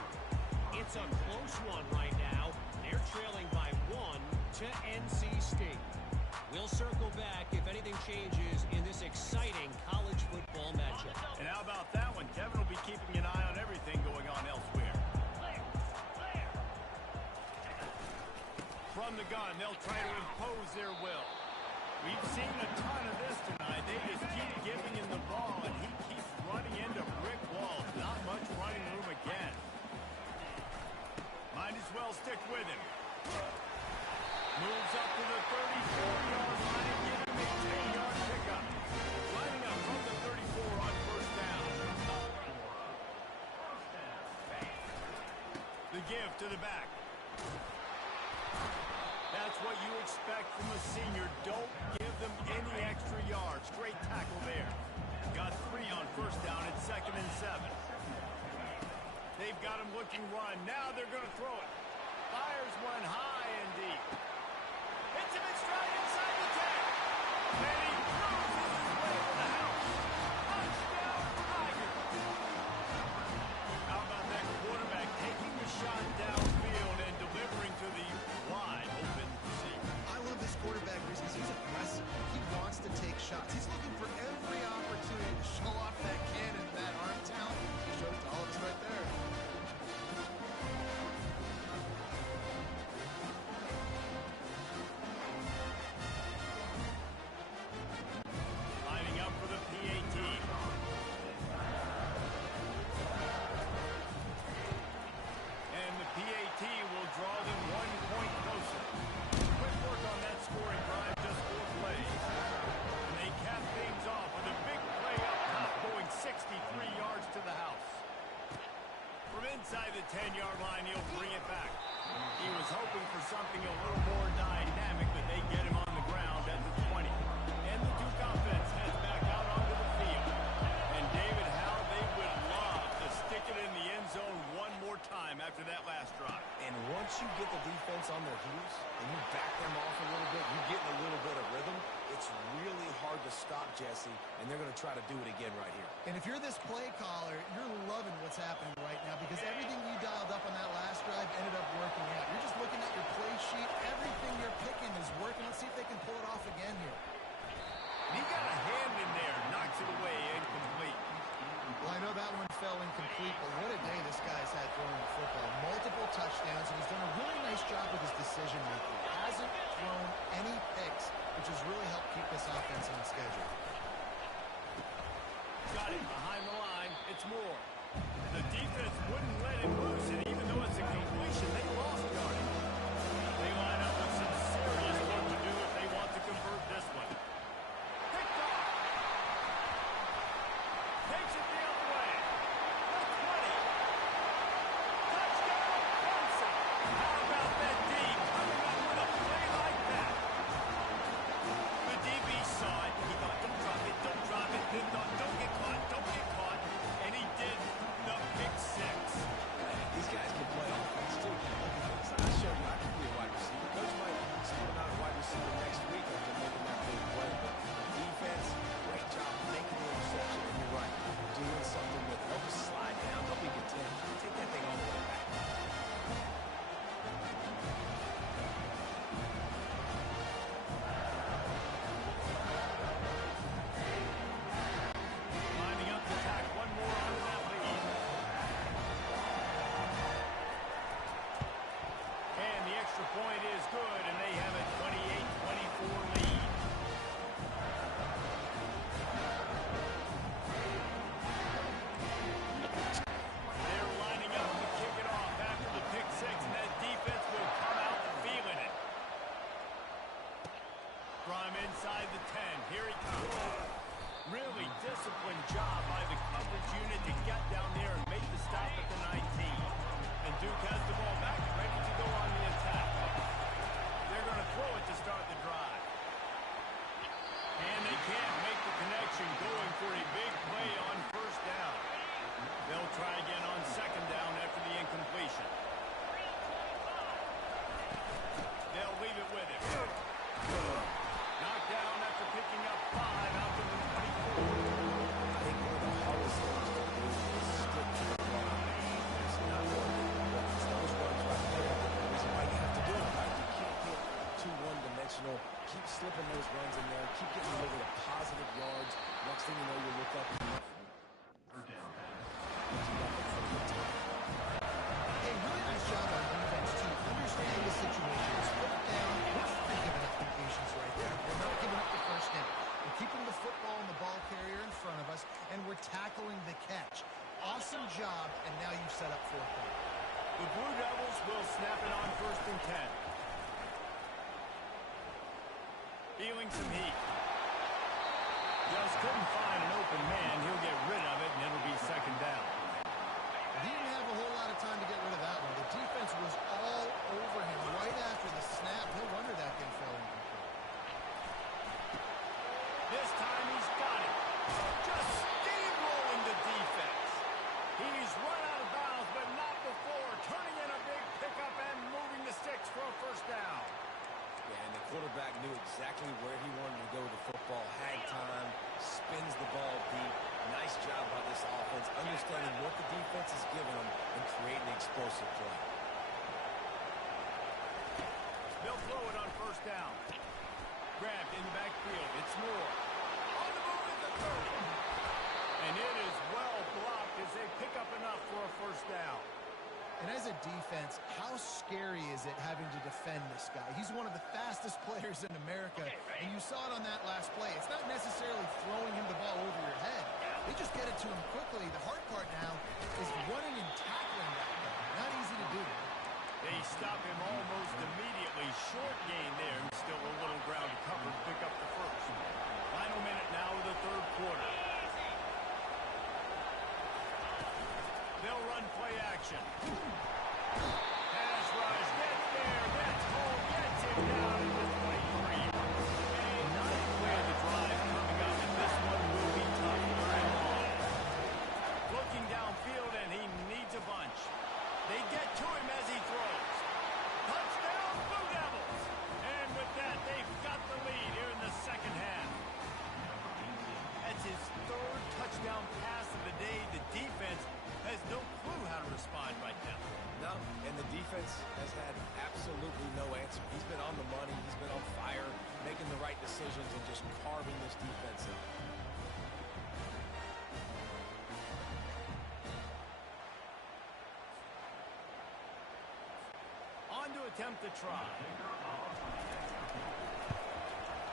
It's a close one right now. They're trailing by 1 to NC State. We'll circle back if anything changes in this exciting college football matchup. And how about that one? Kevin will be keeping an eye on everything going on elsewhere. From the gun, they'll try to impose their will. We've seen a ton of this tonight. They just keep giving him the ball, and he keeps running into brick walls. Not much running room again. Might as well stick with him. Moves up to the 34-yard line and gives him a 10-yard pickup. Lining up from the 34 on 1st down. The give to the back. That's what you expect from a senior. Don't give them any extra yards. Great tackle there. Got 3 on 1st down at 2nd and 7. They've got him looking run. Now they're going to throw it. Fires one high and deep. Hits him in stride inside the 10. And he cruises his way to the house. Touchdown, Tigers. How about that quarterback taking the shot downfield and delivering to the wide open receiver? I love this quarterback because he's aggressive. He wants to take shots. He's looking for every opportunity to show off that cannon, that arm talent. He showed it to all of us right there. Lining up for the PAT. And the PAT will draw them 1 point closer. Quick work on that scoring drive, just 4 plays. And they cap things off with a big play up top, going 63 yards to the house. From inside the 10-yard line, he'll bring it back. He was hoping for something a little more dynamic, but they get him on the ground at the 20. And the Duke offense heads back out onto the field. And David, how they would love to stick it in the end zone one more time after that last drive. And once you get the defense on their heels and you back them off a little bit, you get in a little bit of rhythm, it's really hard to stop, Jesse, and they're going to try to do it again right here. And if you're this play caller, you're loving what's happening right now because everything you dialed up on that last drive ended up working out. You're just looking at your play sheet. Everything you're picking is working. Let's see if they can pull it off again here. He got a hand in there, knocks it away, incomplete. Well, I know that one fell incomplete, but what a day this guy's had throwing the football. Multiple touchdowns, and he's done a really nice job with his decision-making. Hasn't thrown any picks, which has really helped keep this offense on schedule. Got it behind the line. It's Moore. The defense wouldn't let him loose, and even though it's a completion, they lost yardage. They line up with some serious work to do if point is good, and they have a 28-24 lead. They're lining up to kick it off after the pick six, and that defense will come out feeling it. From inside the 10, here he comes. Really disciplined job by the coverage unit to get down there and make the stop at the 19. And Duke has the ball back, ready to go on the attack. They're going to throw it to start the drive. And they can't make the connection, going for a big play on first down. They'll try again on second down after the incompletion. They'll leave it with him. Knocked down after picking up 5 out to the 24. I think one of the hardest things to do is stick to the run. It's not working. It's those runs right there. The reason why you have to do it, right? You can't get too one-dimensional. Keep slipping those runs in there. Keep getting over the positive yards. Next thing you know, you look up and you Hey, really nice job on defense, too. Understanding the situation. It's fourth down. We're not giving up completions right there. We're not giving up the first down. We're keeping the football and the ball carrier in front of us, and we're tackling the catch. Awesome job, and now you've set up fourth down. The Blue Devils will snap it on first and 10. Feeling some heat. Just couldn't find an open man. He'll get rid of it, and it'll be second down. He didn't have a whole lot of time to get rid of that one. The defense was all over him right after the snap. No wonder that thing fell incomplete. This time he's got it. Just steamrolling the defense. He's run out of bounds, but not before. Turning in a big pickup and moving the sticks for a first down. Yeah, and the quarterback knew exactly where he wanted to go with the football, had time, spins the ball deep. Nice job by this offense, understanding what the defense is giving them and creating an explosive play. They'll throw it on first down. Grabbed in the backfield. It's Moore. On the move at the 30. And it is well blocked as they pick up enough for a first down. And as a defense, how scary is it having to defend this guy? He's one of the fastest players in America, and you saw it on that last play. It's not necessarily throwing him the ball over your head. They just get it to him quickly. The hard part now is running and tackling that guy. Not easy to do. They stop him almost immediately. Short gain there. Still a little ground to cover to pick up the first. Final minute now of the third quarter. They'll run play action. Pass rush, gets there, gets home, gets him down at the 23. A nice play of the drive coming up, and this one will be tough very long. Looking downfield, and he needs a bunch. They get to him as he throws. Touchdown, Blue Devils! And with that, they've got the lead here in the second half. That's his third touchdown pass of the day. The defense has no clue how to respond right now. No, and the defense has had absolutely no answer. He's been on the money. He's been on fire, making the right decisions and just carving this defense up. On to attempt the try.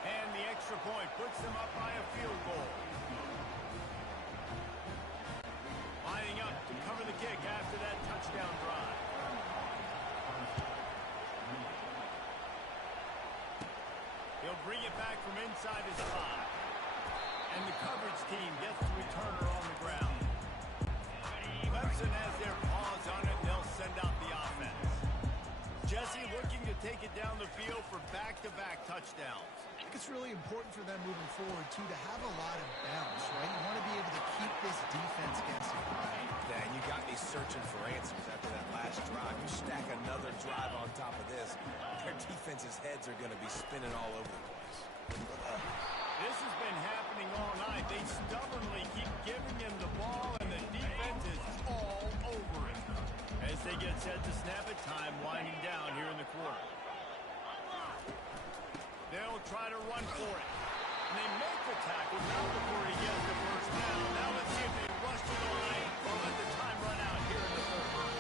And the extra point puts them up by a field goal. Lining up to cover the kick after that touchdown drive. He'll bring it back from inside his 5. And the coverage team gets the returner on the ground. Clemson has their paws on it, and they'll send out the offense. Jesse looking to take it down the field for back-to-back touchdowns. I think it's really important for them moving forward, too, to have a lot of bounce, right? You want to be able to keep this defense guessing. Yeah, and you got me searching for answers after that last drive. You stack another drive on top of this, their defense's heads are going to be spinning all over the place. This has been happening all night. They stubbornly keep giving him the ball, and the defense is all over it. As they get set to snap it, time winding down here in the quarter. They'll try to run for it. And they make the tackle now before he gets the first down. Now let's see if they rush to the line or let the time run out here in the third.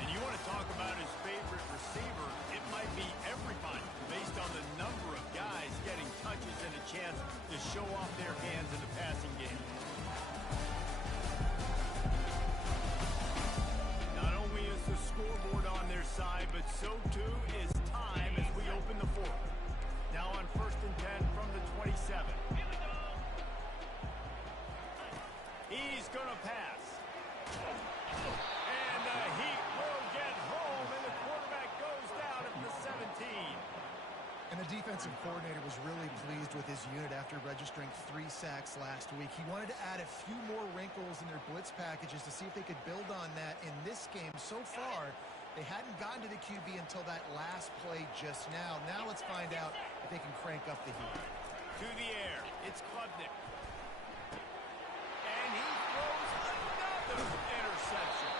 And you want to talk about his receiver, it might be everybody based on the number of guys getting touches and a chance to show off their hands in the passing game. Not only is the scoreboard on their side, but so too is time as we open the fourth. Now on 1st and 10 from the 27. He's going to pass. And the Heat will get home, and the quarterback goes down at the 17. And the defensive coordinator was really pleased with his unit after registering 3 sacks last week. He wanted to add a few more wrinkles in their blitz packages to see if they could build on that in this game. So far, they hadn't gotten to the QB until that last play just now. Now let's find out if they can crank up the heat. To the air, it's Klubnik. And he throws another interception.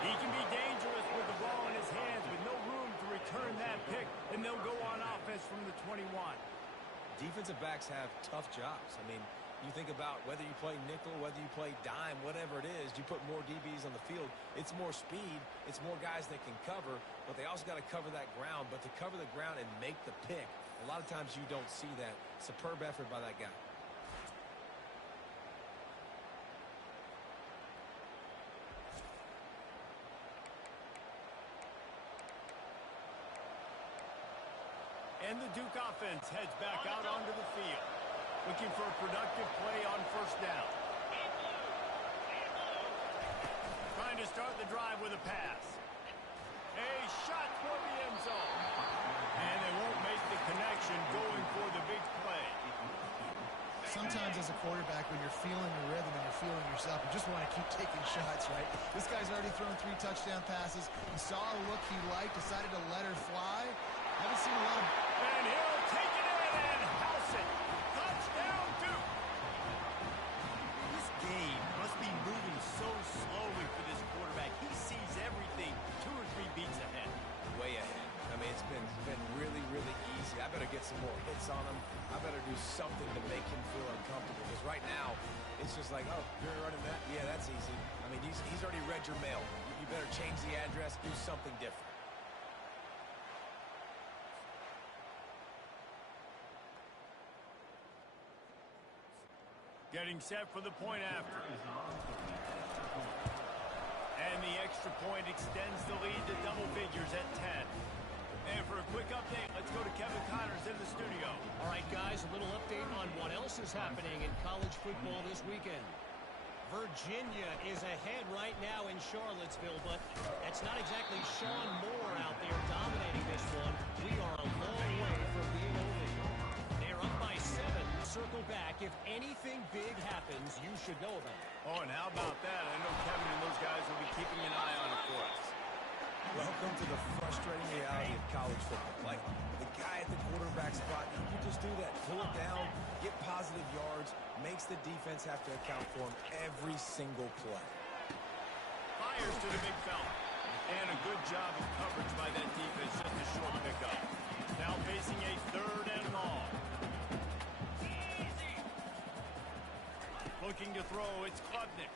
He can be dangerous with the ball in his hands with no room to return that pick, and they'll go on offense from the 21. Defensive backs have tough jobs. I mean, you think about whether you play nickel, whether you play dime, whatever it is, you put more DBs on the field. It's more speed. It's more guys that can cover, but they also got to cover that ground. But to cover the ground and make the pick, a lot of times you don't see that. Superb effort by that guy. And the Duke offense heads back out onto the field, looking for a productive play on 1st down. Trying to start the drive with a pass. A shot for the end zone. And they won't make the connection going for the big play. Sometimes as a quarterback, when you're feeling the rhythm and you're feeling yourself, you just want to keep taking shots, right? This guy's already thrown 3 touchdown passes. He saw a look he liked, decided to let her fly. Haven't seen a lot of... And he'll take it in and house it. Touchdown, Duke. This game must be moving so slowly for this quarterback. He sees everything 2 or 3 beats ahead. Way ahead. I mean, it's been really, really easy. I better get some more hits on him. I better do something to make him feel uncomfortable. Because right now, it's just like, oh, you're running that? Yeah, that's easy. I mean, he's already read your mail. You better change the address, do something different. Getting set for the point after. And the extra point extends the lead to double figures at 10. And for a quick update, let's go to Kevin Connors in the studio. All right, guys, a little update on what else is happening in college football this weekend. Virginia is ahead right now in Charlottesville, but that's not exactly Sean Moore out there dominating this one. We are a long way from being over. They're up by 7. Circle back. If anything big happens, you should know about it. Oh, and how about that? I know Kevin and those guys will be keeping an eye on it for us. Welcome to the frustrating reality of college football. Like, the guy at the quarterback spot, you just do that. Pull it down, get positive yards, makes the defense have to account for him every single play. Fires to the big fella. And a good job of coverage by that defense, just a short pickup. Now facing a 3rd and long. Looking to throw, it's Klubnik.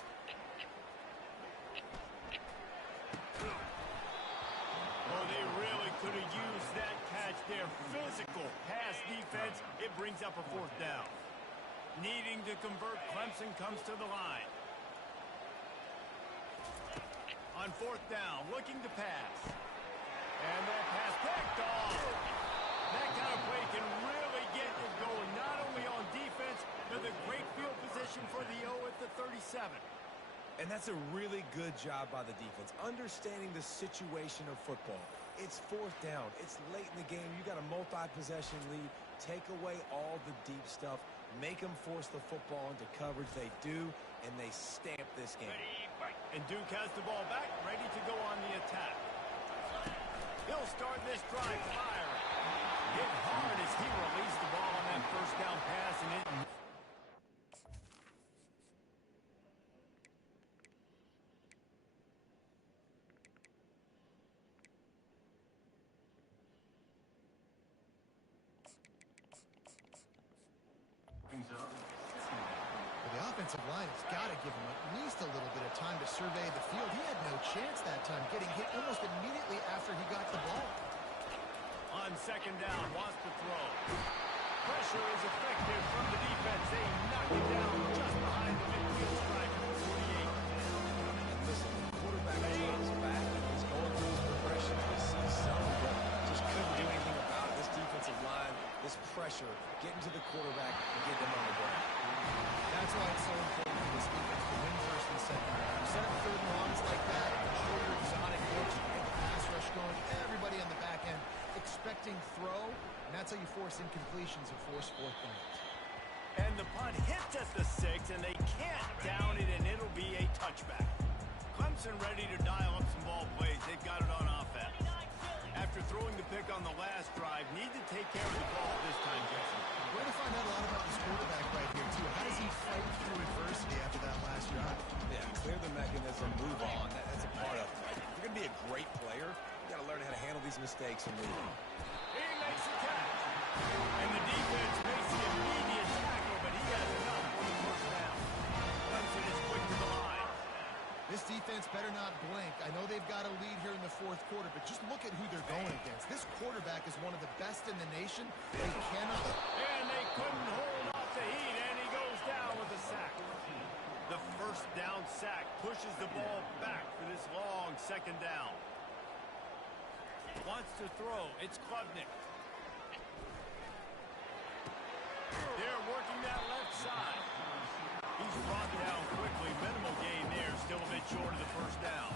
Oh, they really could have used that catch there. Physical pass defense. It brings up a 4th down. Needing to convert, Clemson comes to the line. On 4th down, looking to pass. And that pass picked off. That kind of play can really get it going, not only on defense, but the great field position for the O at the 37. And that's a really good job by the defense, understanding the situation of football. It's 4th down. It's late in the game. You got a multi-possession lead. Take away all the deep stuff. Make them force the football into coverage. They do, and they stamp this game. And Duke has the ball back, ready to go on the attack. He'll start this drive firing. Hit hard as he released the ball on that 1st down pass, and it... The offensive line has got to give him at least a little bit of time to survey the field. He had no chance that time, getting hit almost immediately after he got the ball. second down, wants to throw. Pressure is effective from the defense. They knock it down just behind the midfield stripe at the 48. And listen, the quarterback is back. He's going through his progression. We see some, but just couldn't do anything about it. This defensive line, this pressure, getting to the quarterback and getting him on the ground. That's why it's so important for this defense to win first and second. You set up third and longs like that, show your exotic looks, get the pass rush going, everybody on the back end expecting throw, and that's how you force incompletions and force fourth downs. And the punt hits at the 6, and they can't down it, and it'll be a touchback. Clemson ready to dial up some ball plays. They've got it on offense. After throwing the pick on the last drive, need to take care of the ball this time, Jason. We're going to find out a lot about this quarterback right here, too. How does he fight through adversity after that last drive? Yeah, clear the mechanism, move on. That's a part of it. Right? If you're going to be a great player, you got to learn how to handle these mistakes and move on. He makes the catch. And the defense makes the immediate tackle, but he has enough for the first down. Clemson is quick to the line. This defense better not blink. I know they've got a lead here in the fourth quarter, but just look at who they're going against. This quarterback is one of the best in the nation. They cannot... And they couldn't hold off the heat, and he goes down with a sack. The first down sack pushes the ball back for this long second down. Wants to throw. It's Klubnik. They're working that left side. He's brought down quickly. Minimal gain there. Still a bit short of the first down.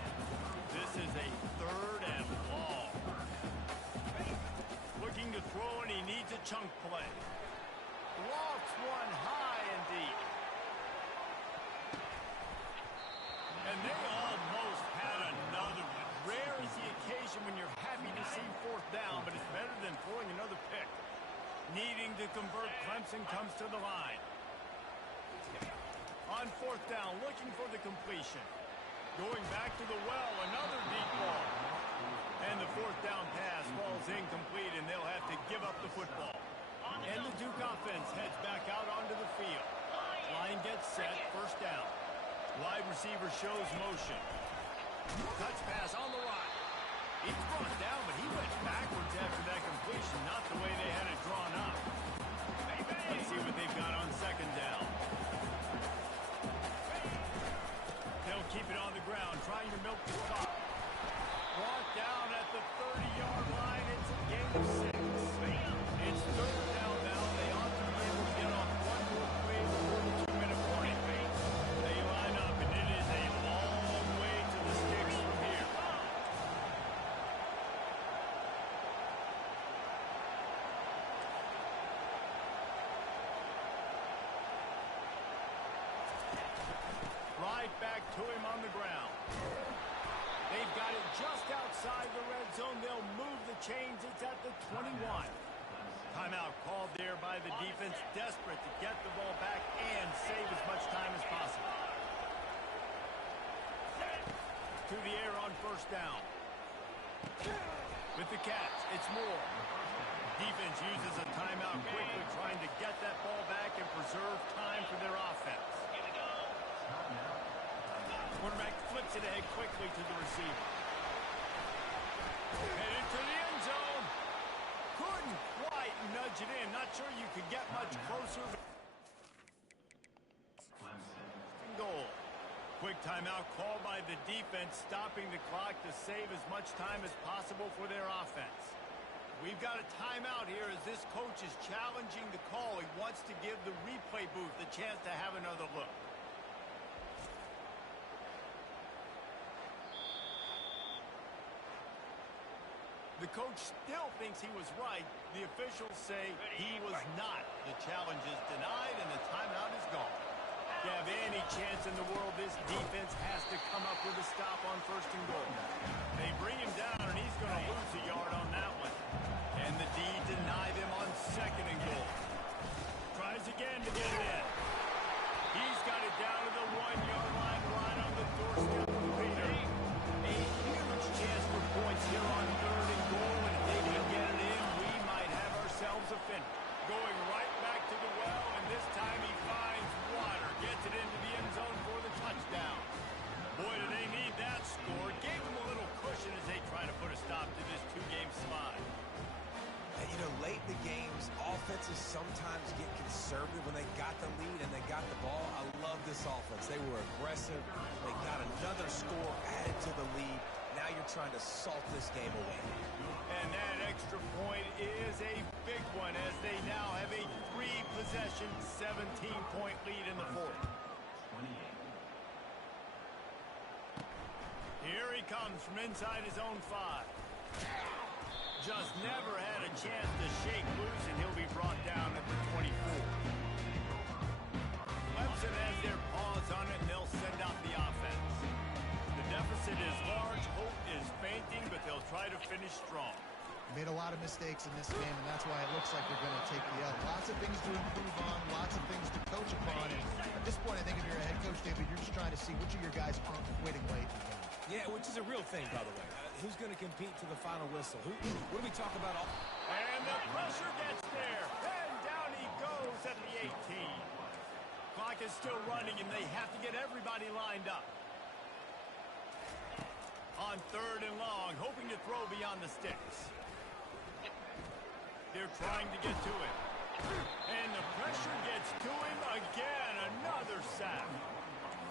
This is a third and long. Looking to throw, and he needs a chunk play. Lofts one high and deep. And they almost had another one. Rare is the occasion when you're happy to see fourth down, but it's better than throwing another pick. Needing to convert, Clemson comes to the line. On fourth down, looking for the completion. Going back to the well, another deep ball. And the fourth down pass falls incomplete, and they'll have to give up the football. And the Duke offense heads back out onto the field. Line gets set, first down. Wide receiver shows motion. Touch pass on the right. He's brought down, but he went backwards after that completion, not the way they had it drawn up. Let's see what they've got on second down. They'll keep it on the ground, trying to milk the clock. Brought down at the 30-yard line. It's a gain of 6. It's third down now. They ought to be able to get off one more play before the 2-minute warning. They line up, and it is a long way to the sticks from here. Right back to him on the ground. They've got it just outside the red zone. They'll move the chains. It's at the 21. Timeout called there by the defense, desperate to get the ball back and save as much time as possible. To the air on first down. With the catch, it's Moore. Defense uses a timeout quickly, trying to get that ball back and preserve time for their offense. Quarterback flips it ahead quickly to the receiver. Headed to the end zone. Couldn't quite nudge it in. Not sure you could get much closer. Goal. Quick timeout called by the defense, stopping the clock to save as much time as possible for their offense. We've got a timeout here as this coach is challenging the call. He wants to give the replay booth the chance to have another look. The coach still thinks he was right. The officials say he was not. The challenge is denied, and the timeout is gone. If you have any chance in the world, this defense has to come up with a stop on first and goal. They bring him down, and he's going to lose a yard on that one. And the D deny them on second and goal. Tries again to get it in. He's got it down to the 1-yard line, right on the doorstep of Peter. A huge chance for points here on third and goal, and if they can get it in, we might have ourselves a finish. Going right back to the well, and this time he finds water. Gets it into the end zone for the touchdown. Boy, do they need that score. Gave them a little cushion as they try to put a conservative when they got the lead and they got the ball. I love this offense. They were aggressive. They got another score added to the lead. Now you're trying to salt this game away. And that extra point is a big one as they now have a 3-possession, 17-point lead in the fourth. Here he comes from inside his own 5. Just never had a chance to shake loose, and he'll be brought down at the 24. Clemson has their paws on it, and they'll send out the offense. The deficit is large, hope is fainting, but they'll try to finish strong. Made a lot of mistakes in this game, and that's why it looks like they're going to take the L. Lots of things to improve on, lots of things to coach upon, and at this point, I think if you're a head coach, David, you're just trying to see which of your guys aren't quitting late in the game. Yeah, which is a real thing, by the way. Who's going to compete to the final whistle? What do we talk about? And the pressure gets there. And down he goes at the 18. Clock is still running, and they have to get everybody lined up. On 3rd and long, hoping to throw beyond the sticks. They're trying to get to it. And the pressure gets to him again. Another sack.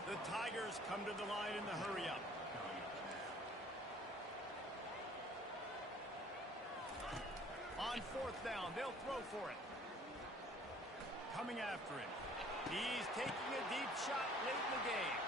The Tigers come to the line in the hurry-up. On 4th down, they'll throw for it. Coming after it. He's taking a deep shot late in the game.